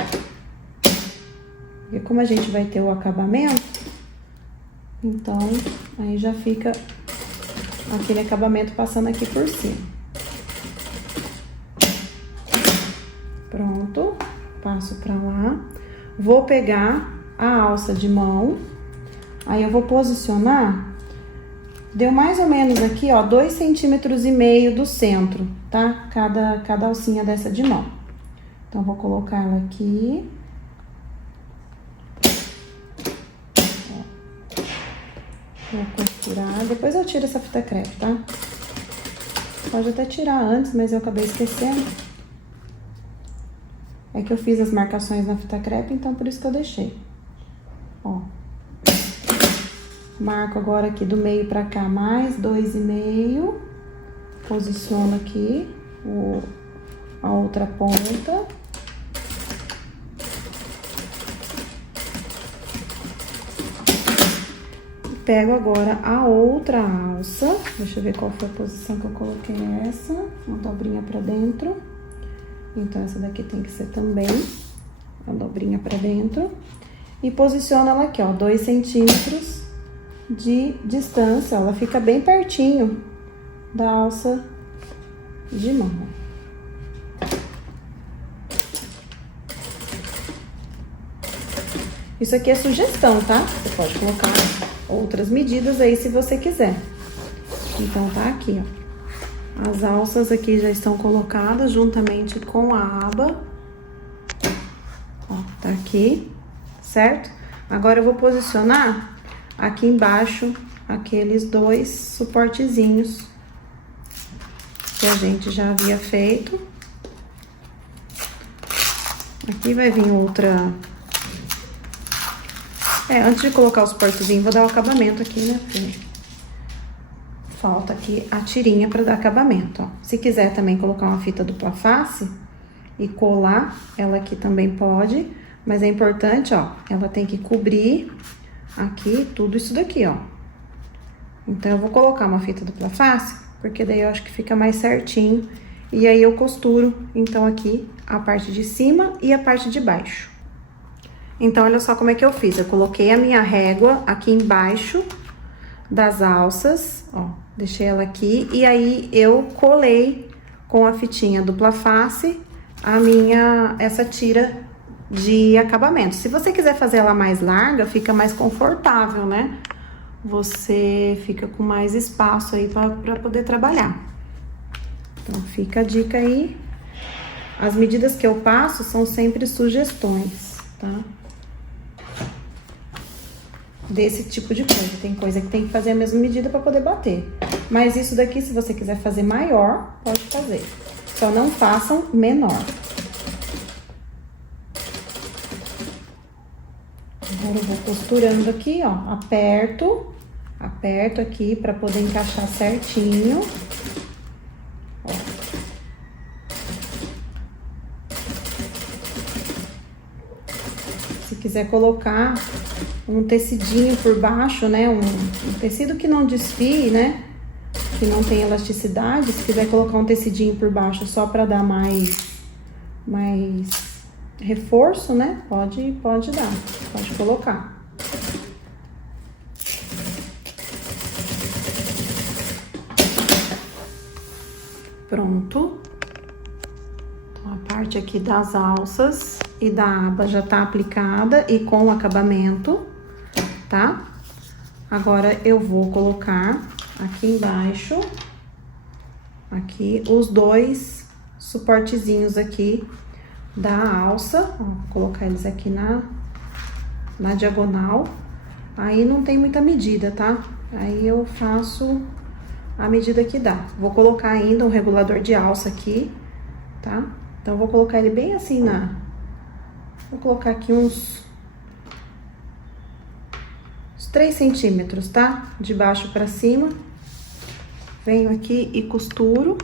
Porque como a gente vai ter o acabamento, então, aí já fica aquele acabamento passando aqui por cima. Pronto, passo pra lá. Vou pegar a alça de mão, aí eu vou posicionar, deu mais ou menos aqui, ó, 2,5 centímetros do centro, tá? Cada alcinha dessa de mão. Então, vou colocar ela aqui. Vou costurar, depois eu tiro essa fita crepe, tá? Pode até tirar antes, mas eu acabei esquecendo. É que eu fiz as marcações na fita crepe, então por isso que eu deixei. Ó. Marco agora aqui do meio pra cá mais 2,5. Posiciono aqui a outra ponta. Pego agora a outra alça, deixa eu ver qual foi a posição que eu coloquei essa, uma dobrinha pra dentro. Então, essa daqui tem que ser também uma dobrinha pra dentro. E posiciono ela aqui, ó, 2 centímetros de distância, ela fica bem pertinho da alça de mão. Isso aqui é sugestão, tá? Você pode colocar outras medidas aí se você quiser. Então, tá aqui, ó. As alças aqui já estão colocadas juntamente com a aba. Ó, tá aqui, certo? Agora eu vou posicionar aqui embaixo aqueles 2 suportezinhos que a gente já havia feito. Aqui vai vir outra... antes de colocar os suportezinhos, vou dar o acabamento aqui, né? Porque falta aqui a tirinha pra dar acabamento, ó. Se quiser também colocar uma fita dupla face e colar, ela aqui também pode. Mas é importante, ó, ela tem que cobrir aqui tudo isso daqui, ó. Então, eu vou colocar uma fita dupla face, porque daí eu acho que fica mais certinho. E aí, eu costuro, então, aqui a parte de cima e a parte de baixo. Então, olha só como é que eu fiz. Eu coloquei a minha régua aqui embaixo das alças, ó. Deixei ela aqui e aí eu colei com a fitinha dupla face essa tira de acabamento. Se você quiser fazer ela mais larga, fica mais confortável, né? Você fica com mais espaço aí pra poder trabalhar. Então, fica a dica aí. As medidas que eu passo são sempre sugestões, tá? Desse tipo de coisa. Tem coisa que tem que fazer a mesma medida pra poder bater. Mas isso daqui, se você quiser fazer maior, pode fazer. Só não façam menor. Agora eu vou costurando aqui, ó. Aperto aqui pra poder encaixar certinho. Ó. Se quiser colocar um tecidinho por baixo, né? Um tecido que não desfie, né? que não tem elasticidade. Se quiser colocar um tecidinho por baixo só pra dar mais reforço, né? Pode dar, pode colocar. Pronto. Então, a parte aqui das alças e da aba já tá aplicada e com o acabamento, tá? Agora, eu vou colocar aqui embaixo, aqui, os dois suportezinhos aqui da alça. Ó, vou colocar eles aqui na diagonal. Aí, não tem muita medida, tá? Aí, eu faço a medida que dá. Vou colocar ainda um regulador de alça aqui, tá? Então, vou colocar ele bem assim Vou colocar aqui uns 3 centímetros, tá? De baixo pra cima. Venho aqui e costuro.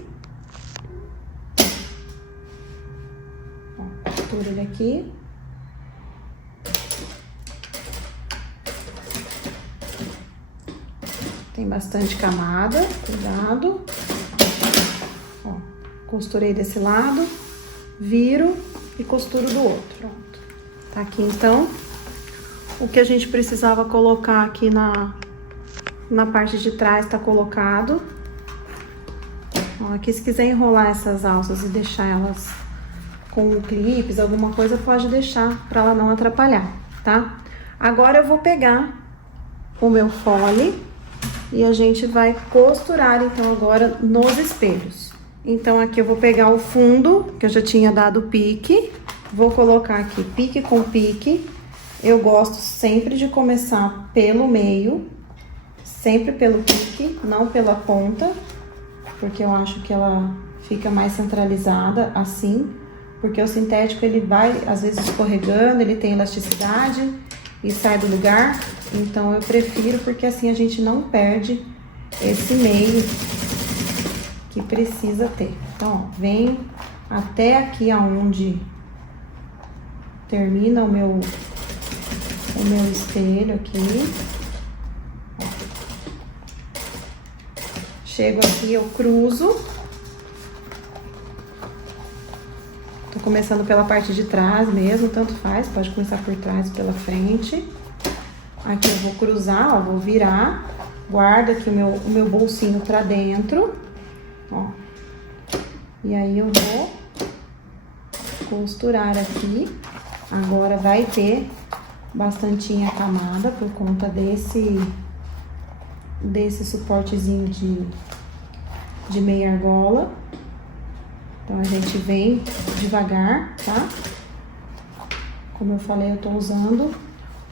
Ó, costuro ele aqui. Tem bastante camada, cuidado. Ó, costurei desse lado, viro e costuro do outro. Pronto. Tá aqui, então, o que a gente precisava colocar aqui na parte de trás tá colocado. Ó, aqui, se quiser enrolar essas alças e deixar elas com clipes, alguma coisa, pode deixar pra ela não atrapalhar, tá? Agora, eu vou pegar o meu fole e a gente vai costurar, então, agora nos espelhos. Então, aqui eu vou pegar o fundo, que eu já tinha dado pique. Vou colocar aqui pique com pique. Eu gosto sempre de começar pelo meio, sempre pelo pique, não pela ponta, porque eu acho que ela fica mais centralizada assim, porque o sintético ele vai, às vezes, escorregando, ele tem elasticidade e sai do lugar, então eu prefiro, porque assim a gente não perde esse meio que precisa ter. Então, ó, venho até aqui aonde termina o meu espelho aqui. Ó. Chego aqui, eu cruzo. Tô começando pela parte de trás mesmo, tanto faz, pode começar por trás ou pela frente. Aqui eu vou cruzar, ó, vou virar, guardo aqui o meu bolsinho pra dentro, ó. E aí eu vou costurar aqui. Agora vai ter bastantinha camada por conta desse suportezinho de meia argola. Então, a gente vem devagar, tá? Como eu falei, eu tô usando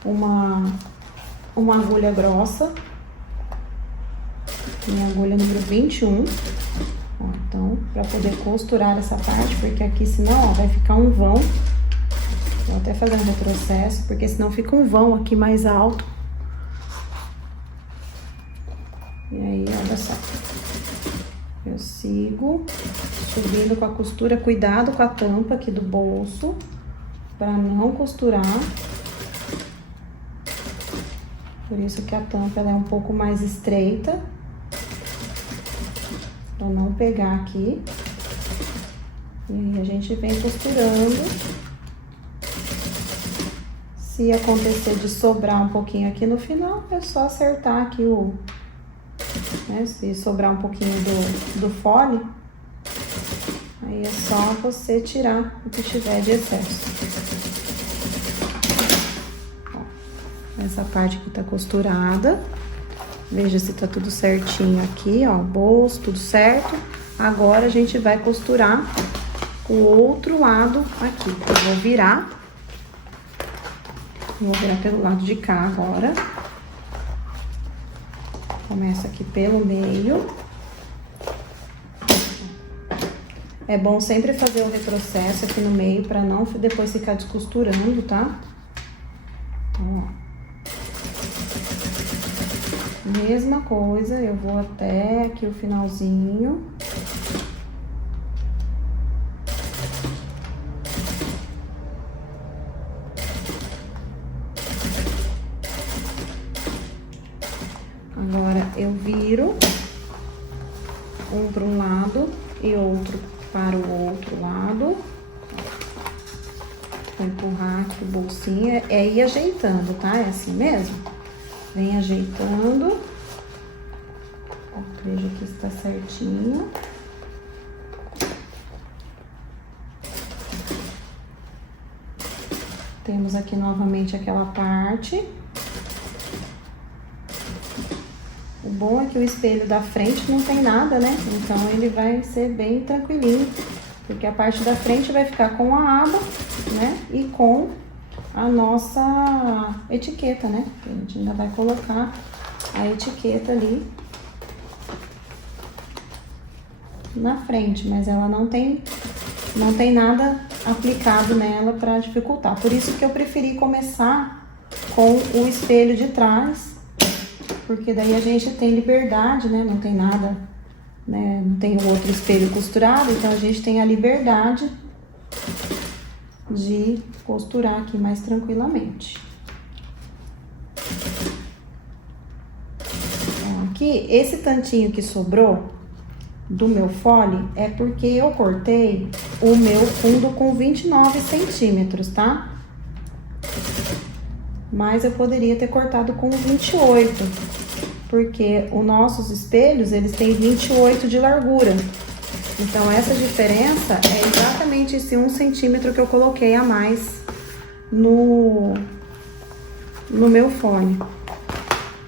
uma agulha grossa. Minha agulha número 21. Ó, então, pra poder costurar essa parte, porque aqui senão, ó, vai ficar um vão. Vou até fazer um retrocesso, porque senão fica um vão aqui mais alto. E aí, olha só. Eu sigo subindo com a costura, cuidado com a tampa aqui do bolso, para não costurar. Por isso que a tampa ela é um pouco mais estreita, para não pegar aqui. E aí a gente vem costurando. Se acontecer de sobrar um pouquinho aqui no final, é só acertar aqui né, se sobrar um pouquinho do fole, aí é só você tirar o que tiver de excesso. Ó, essa parte aqui tá costurada. Veja se tá tudo certinho aqui, ó, bolso, tudo certo. Agora a gente vai costurar o outro lado aqui. Eu vou virar pelo lado de cá agora. Começa aqui pelo meio. É bom sempre fazer o retrocesso aqui no meio para não depois ficar descosturando, tá? Então, ó. Mesma coisa, eu vou até aqui o finalzinho. Agora, eu viro um para um lado e outro para o outro lado. Vou empurrar aqui o bolsinho, é ir ajeitando, tá? É assim mesmo. Vem ajeitando. Veja que está certinho. Temos aqui novamente aquela parte. O bom é que o espelho da frente não tem nada, né? Então ele vai ser bem tranquilinho, porque a parte da frente vai ficar com a aba, né? E com a nossa etiqueta, né? A gente ainda vai colocar a etiqueta ali na frente, mas ela não tem nada aplicado nela para dificultar. Por isso que eu preferi começar com o espelho de trás, porque daí a gente tem liberdade, né? Não tem nada, né? Não tem o outro espelho costurado, então a gente tem a liberdade de costurar aqui mais tranquilamente. Então, aqui, esse tantinho que sobrou do meu fole é porque eu cortei o meu fundo com 29 centímetros, tá? Mas eu poderia ter cortado com 28, porque os nossos espelhos, eles têm 28 de largura. Então, essa diferença é exatamente esse 1 centímetro que eu coloquei a mais no meu fole,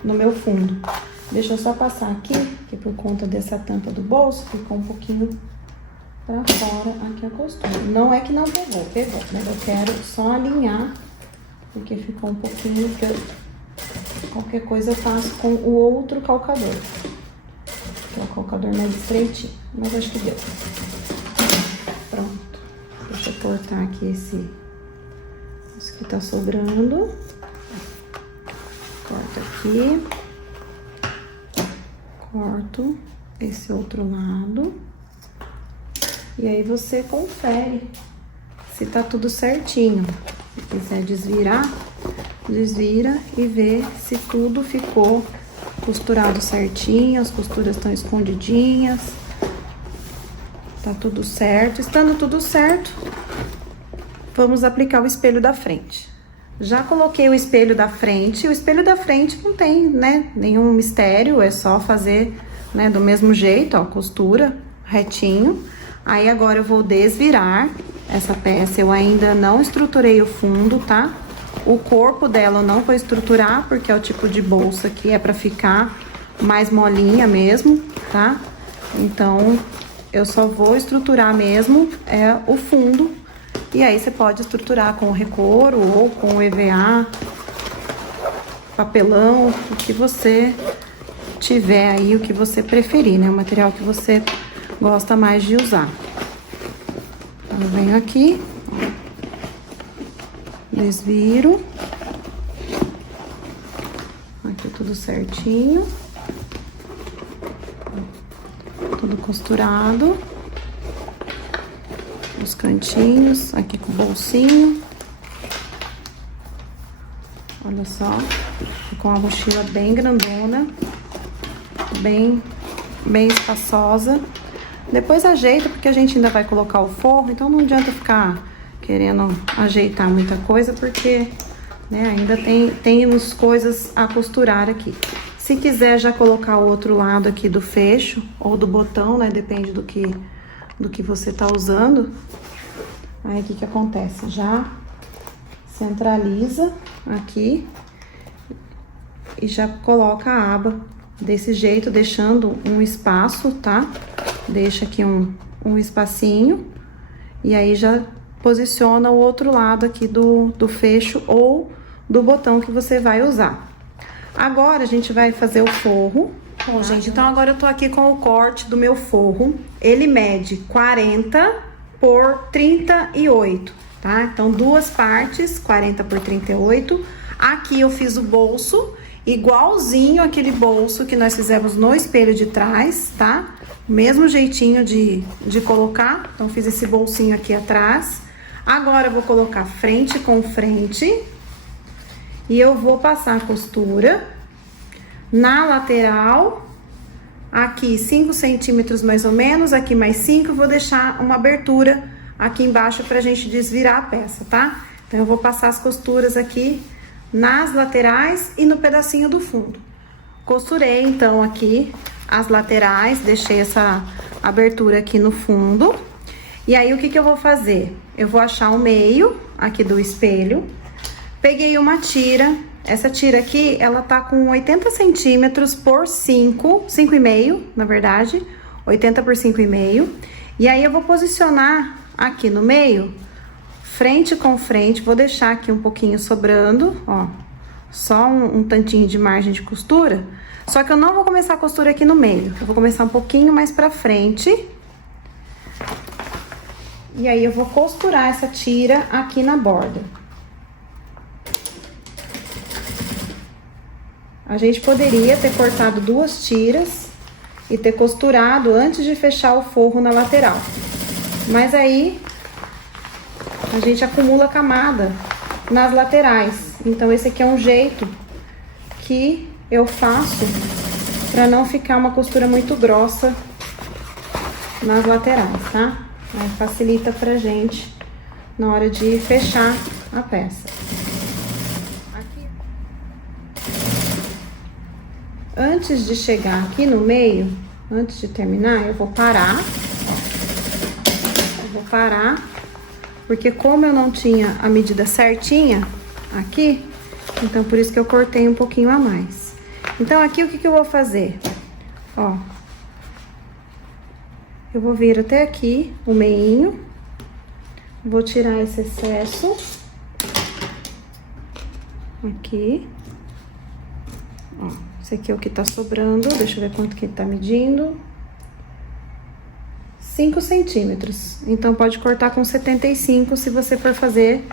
no meu fundo. Deixa eu só passar aqui, que por conta dessa tampa do bolso, ficou um pouquinho pra fora aqui a costura. Não é que não pegou, mas eu quero só alinhar, porque ficou um pouquinho, que qualquer coisa eu faço com o outro calcador, que é o calcador mais estreitinho, mas acho que deu. Pronto. Deixa eu cortar aqui isso que tá sobrando. Corta aqui. Corto esse outro lado. E aí você confere se tá tudo certinho. Se quiser desvirar, desvira e vê se tudo ficou costurado certinho, as costuras estão escondidinhas. Tá tudo certo. Estando tudo certo, vamos aplicar o espelho da frente. Já coloquei o espelho da frente. O espelho da frente não tem, né, nenhum mistério, é só fazer, né, do mesmo jeito, ó, costura retinho. Aí agora eu vou desvirar essa peça. Eu ainda não estruturei o fundo, tá? O corpo dela eu não vou estruturar, porque é o tipo de bolsa que é pra ficar mais molinha mesmo, tá? Então, eu só vou estruturar mesmo o fundo. E aí você pode estruturar com recouro ou com EVA, papelão, o que você tiver aí, o que você preferir, né? O material que você gosta mais de usar. Então, eu venho aqui, ó, desviro. Aqui tudo certinho. Tudo costurado. Os cantinhos, aqui com o bolsinho. Olha só, ficou uma mochila bem grandona, bem espaçosa. Depois ajeita, porque a gente ainda vai colocar o forro, então não adianta ficar querendo ajeitar muita coisa, porque, né, ainda temos coisas a costurar aqui. Se quiser já colocar o outro lado aqui do fecho, ou do botão, né, depende do que você tá usando. Aí, o que acontece? Já centraliza aqui e já coloca a aba desse jeito, deixando um espaço, tá? Deixa aqui um espacinho e aí já posiciona o outro lado aqui do fecho ou do botão que você vai usar. Agora, a gente vai fazer o forro. Bom, gente, então agora eu tô aqui com o corte do meu forro. Ele mede 40 por 38, tá? Então, duas partes, 40 por 38. Aqui eu fiz o bolso, igualzinho aquele bolso que nós fizemos no espelho de trás, tá? Mesmo jeitinho de colocar. Então, fiz esse bolsinho aqui atrás. Agora, eu vou colocar frente com frente. E eu vou passar a costura na lateral aqui 5 centímetros mais ou menos, aqui mais 5, vou deixar uma abertura aqui embaixo pra gente desvirar a peça, tá? Então, eu vou passar as costuras aqui nas laterais e no pedacinho do fundo. Costurei, então, aqui as laterais, deixei essa abertura aqui no fundo. E aí, o que que eu vou fazer? Eu vou achar o meio aqui do espelho. Peguei uma tira. Essa tira aqui, ela tá com 80 centímetros por 5,5, na verdade. 80 por 5,5. E aí, eu vou posicionar aqui no meio, frente com frente. Vou deixar aqui um pouquinho sobrando, ó. Só um tantinho de margem de costura. Só que eu não vou começar a costura aqui no meio. Eu vou começar um pouquinho mais pra frente. E aí, eu vou costurar essa tira aqui na borda. A gente poderia ter cortado 2 tiras e ter costurado antes de fechar o forro na lateral. Mas aí, a gente acumula camada nas laterais. Então, esse aqui é um jeito que eu faço pra não ficar uma costura muito grossa nas laterais, tá? Aí facilita pra gente na hora de fechar a peça. Aqui. Antes de chegar aqui no meio, antes de terminar, eu vou parar. Eu vou parar, porque como eu não tinha a medida certinha aqui, então por isso que eu cortei um pouquinho a mais. Então aqui o que que eu vou fazer? Ó, eu vou vir até aqui o meinho, vou tirar esse excesso aqui. Ó, esse aqui é o que tá sobrando, deixa eu ver quanto que ele tá medindo. 5 centímetros, então pode cortar com 75 se você for fazer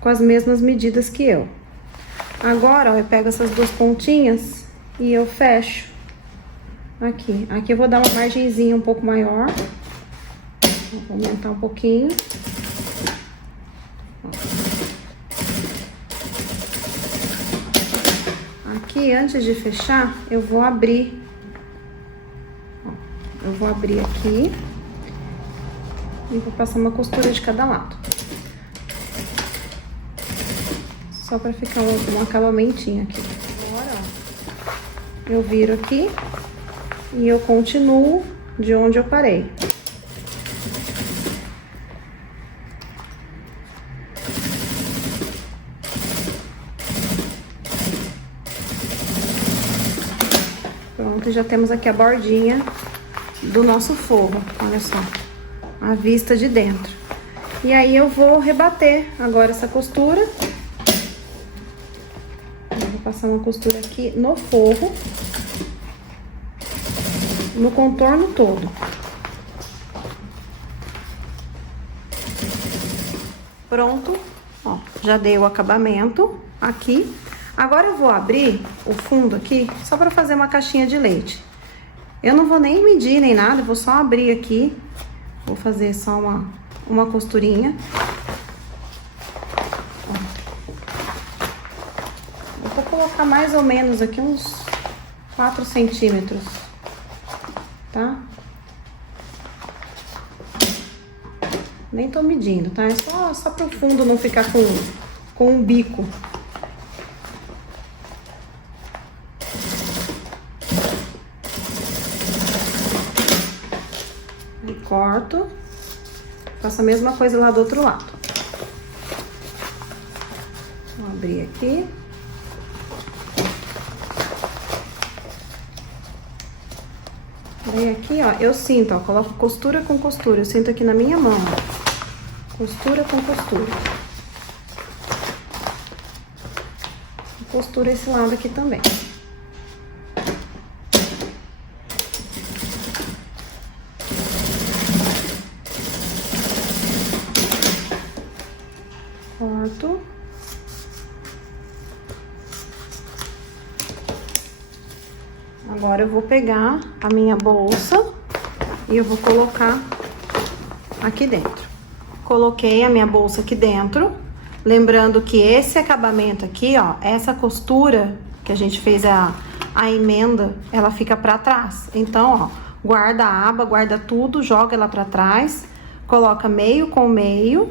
com as mesmas medidas que eu. Agora, ó, eu pego essas 2 pontinhas e eu fecho aqui. Aqui eu vou dar uma margenzinha um pouco maior. Vou aumentar um pouquinho. Aqui, antes de fechar, eu vou abrir. Ó, eu vou abrir aqui e vou passar uma costura de cada lado. Só pra ficar um acabamentinho aqui. Agora, ó, eu viro aqui e eu continuo de onde eu parei. Pronto, já temos aqui a bordinha do nosso forro, olha só, a vista de dentro. E aí eu vou rebater agora essa costura. Eu vou passar uma costura aqui no forro, no contorno todo. Pronto, ó, já dei o acabamento aqui. Agora eu vou abrir o fundo aqui, só pra fazer uma caixinha de leite. Eu não vou nem medir nem nada, eu vou só abrir aqui. Vou fazer só uma costurinha. Eu vou colocar mais ou menos aqui uns 4 centímetros, tá? Nem tô medindo, tá? É só pro fundo não ficar com um bico. Aí corto. Faço a mesma coisa lá do outro lado. Vou abrir aqui. Daí aqui, ó, eu sinto, ó, coloco costura com costura. Eu sinto aqui na minha mão, ó, costura com costura. Costura esse lado aqui também. Corto. Agora eu vou pegar a minha bolsa e eu vou colocar aqui dentro. Coloquei a minha bolsa aqui dentro, lembrando que esse acabamento aqui, ó, essa costura que a gente fez a a emenda, ela fica pra trás. Então, ó, guarda a aba, guarda tudo, joga ela pra trás, coloca meio com meio,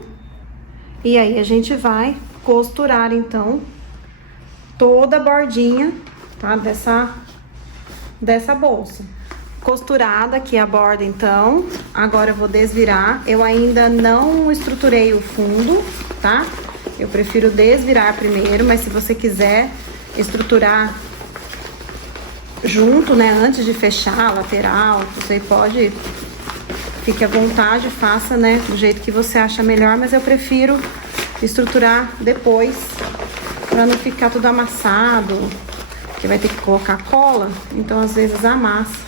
e aí a gente vai costurar, então, toda a bordinha, tá? Dessa bolsa. Costurada aqui a borda, então, agora eu vou desvirar. Eu ainda não estruturei o fundo, tá? Eu prefiro desvirar primeiro, mas se você quiser estruturar junto, né, antes de fechar a lateral, você pode, fique à vontade, faça, né, do jeito que você acha melhor, mas eu prefiro estruturar depois, pra não ficar tudo amassado, porque vai ter que colocar cola, então às vezes amassa.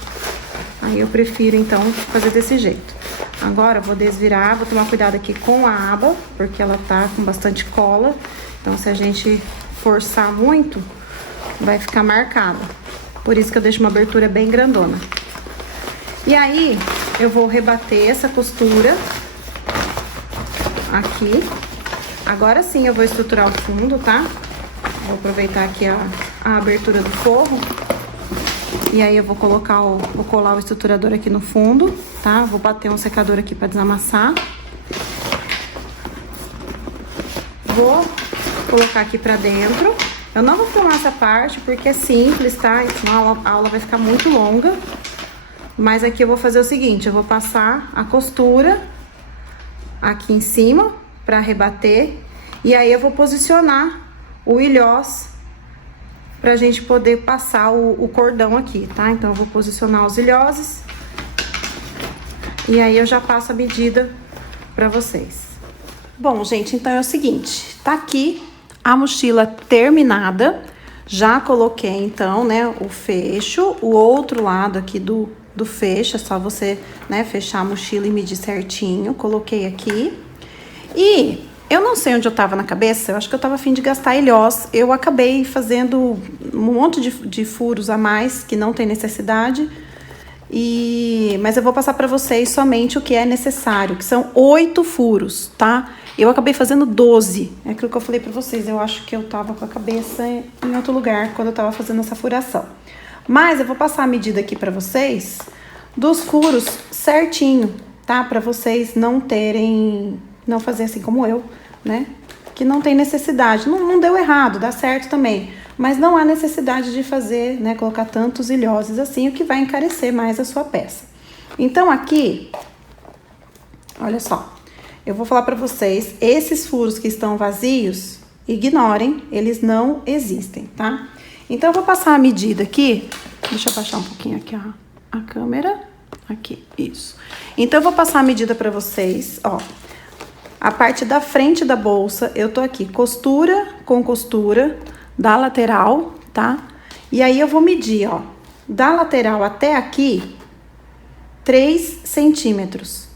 Aí eu prefiro, então, fazer desse jeito. Agora, eu vou desvirar, vou tomar cuidado aqui com a aba, porque ela tá com bastante cola. Então, se a gente forçar muito, vai ficar marcada. Por isso que eu deixo uma abertura bem grandona. E aí, eu vou rebater essa costura aqui. Agora sim, eu vou estruturar o fundo, tá? Vou aproveitar aqui a abertura do forro. E aí eu vou colocar vou colar o estruturador aqui no fundo, tá? Vou bater um secador aqui pra desamassar. Vou colocar aqui pra dentro. Eu não vou filmar essa parte porque é simples, tá? Senão a aula vai ficar muito longa. Mas aqui eu vou fazer o seguinte, eu vou passar a costura aqui em cima pra rebater. E aí eu vou posicionar o ilhós pra gente poder passar o cordão aqui, tá? Então, eu vou posicionar os ilhoses. E aí, eu já passo a medida pra vocês. Bom, gente, então é o seguinte. Tá aqui a mochila terminada. Já coloquei, então, né, o fecho. O outro lado aqui do fecho, é só você, né, fechar a mochila e medir certinho. Coloquei aqui. E eu não sei onde eu tava na cabeça, eu acho que eu tava a fim de gastar ilhós. Eu acabei fazendo um monte de furos a mais, que não tem necessidade. Mas eu vou passar pra vocês somente o que é necessário, que são 8 furos, tá? Eu acabei fazendo 12, é aquilo que eu falei pra vocês. Eu acho que eu tava com a cabeça em outro lugar quando eu tava fazendo essa furação. Mas eu vou passar a medida aqui pra vocês dos furos certinho, tá? Pra vocês não fazer assim como eu, né? Que não tem necessidade. Não deu errado, dá certo também. Mas não há necessidade de fazer, né? Colocar tantos ilhoses assim, o que vai encarecer mais a sua peça. Então, aqui, olha só. Eu vou falar pra vocês, esses furos que estão vazios, ignorem, eles não existem, tá? Então, eu vou passar a medida aqui. Deixa eu abaixar um pouquinho aqui, ó, a câmera. Aqui, isso. Então, eu vou passar a medida pra vocês, ó. A parte da frente da bolsa, eu tô aqui, costura com costura da lateral, tá? E aí, eu vou medir, ó, da lateral até aqui, 3 centímetros,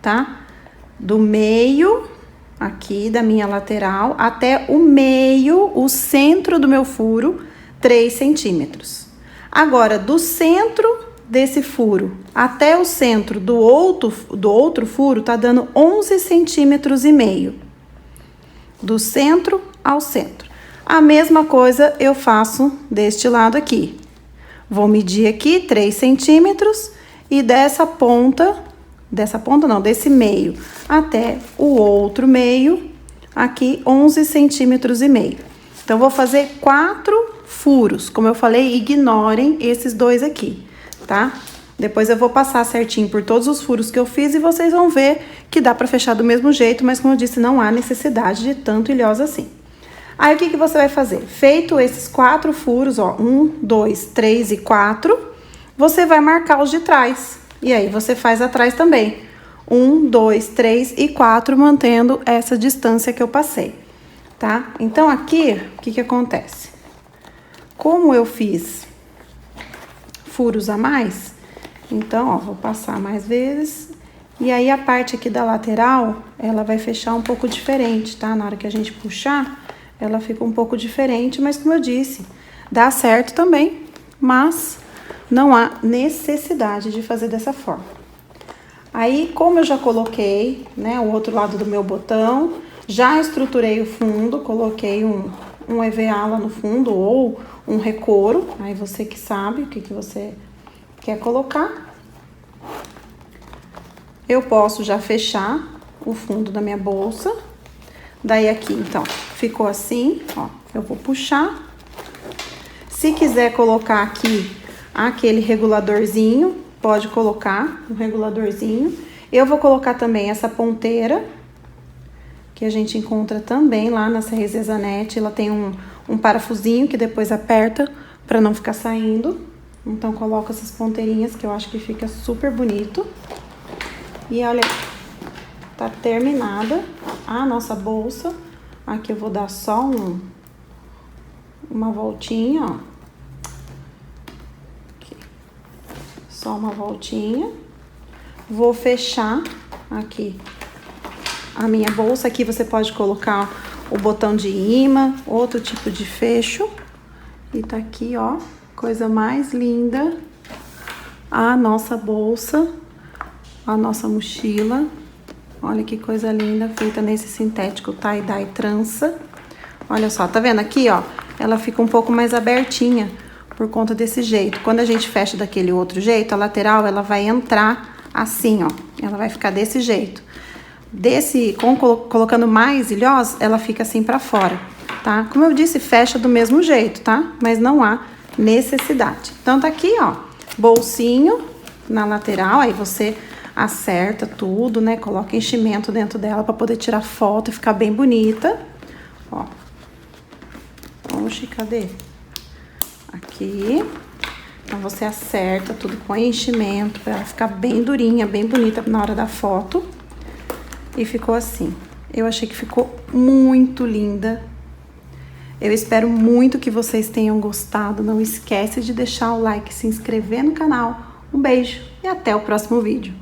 tá? Do meio, aqui da minha lateral, até o meio, o centro do meu furo, 3 centímetros. Agora, do centro desse furo até o centro do outro furo, tá dando 11 centímetros e meio. Do centro ao centro. A mesma coisa eu faço deste lado aqui. Vou medir aqui 3 centímetros e desse meio até o outro meio, aqui 11 centímetros e meio. Então, vou fazer 4 furos. Como eu falei, ignorem esses 2 aqui, tá? Depois eu vou passar certinho por todos os furos que eu fiz e vocês vão ver que dá pra fechar do mesmo jeito, mas como eu disse, não há necessidade de tanto ilhós assim. Aí, o que você vai fazer? Feito esses 4 furos, ó, 1, 2, 3 e 4, você vai marcar os de trás. E aí, você faz atrás também. 1, 2, 3 e 4, mantendo essa distância que eu passei, tá? Então, aqui, o que acontece? Como eu fiz furos a mais, então, ó, vou passar mais vezes. E aí, a parte aqui da lateral, ela vai fechar um pouco diferente, tá? Na hora que a gente puxar, ela fica um pouco diferente, mas como eu disse, dá certo também, mas não há necessidade de fazer dessa forma. Aí, como eu já coloquei, né, o outro lado do meu botão, já estruturei o fundo, coloquei um EVA lá no fundo ou um recouro. Aí você que sabe o que você quer colocar. Eu posso já fechar o fundo da minha bolsa. Daí aqui, então, ficou assim, ó. Eu vou puxar. Se quiser colocar aqui aquele reguladorzinho, pode colocar um reguladorzinho. Eu vou colocar também essa ponteira, que a gente encontra também lá na Serres Zanete. Ela tem um parafusinho que depois aperta para não ficar saindo. Então, coloco essas ponteirinhas que eu acho que fica super bonito. E olha, tá terminada a nossa bolsa. Aqui eu vou dar só uma voltinha, ó. Aqui. Só uma voltinha. Vou fechar aqui a minha bolsa. Aqui você pode colocar o botão de imã, outro tipo de fecho. E tá aqui, ó, coisa mais linda. A nossa bolsa, a nossa mochila. Olha que coisa linda, feita nesse sintético tie-dye trança. Olha só, tá vendo aqui, ó? Ela fica um pouco mais abertinha por conta desse jeito. Quando a gente fecha daquele outro jeito, a lateral, ela vai entrar assim, ó. Ela vai ficar desse jeito. Colocando mais ilhós, ela fica assim pra fora, tá? Como eu disse, fecha do mesmo jeito, tá? Mas não há necessidade. Então, tá aqui, ó, bolsinho na lateral, aí você acerta tudo, né? Coloca enchimento dentro dela pra poder tirar foto e ficar bem bonita. Ó. Oxi, cadê? Aqui. Então, você acerta tudo com enchimento pra ela ficar bem durinha, bem bonita na hora da foto. E ficou assim. Eu achei que ficou muito linda. Eu espero muito que vocês tenham gostado. Não esquece de deixar o like, se inscrever no canal. Um beijo e até o próximo vídeo.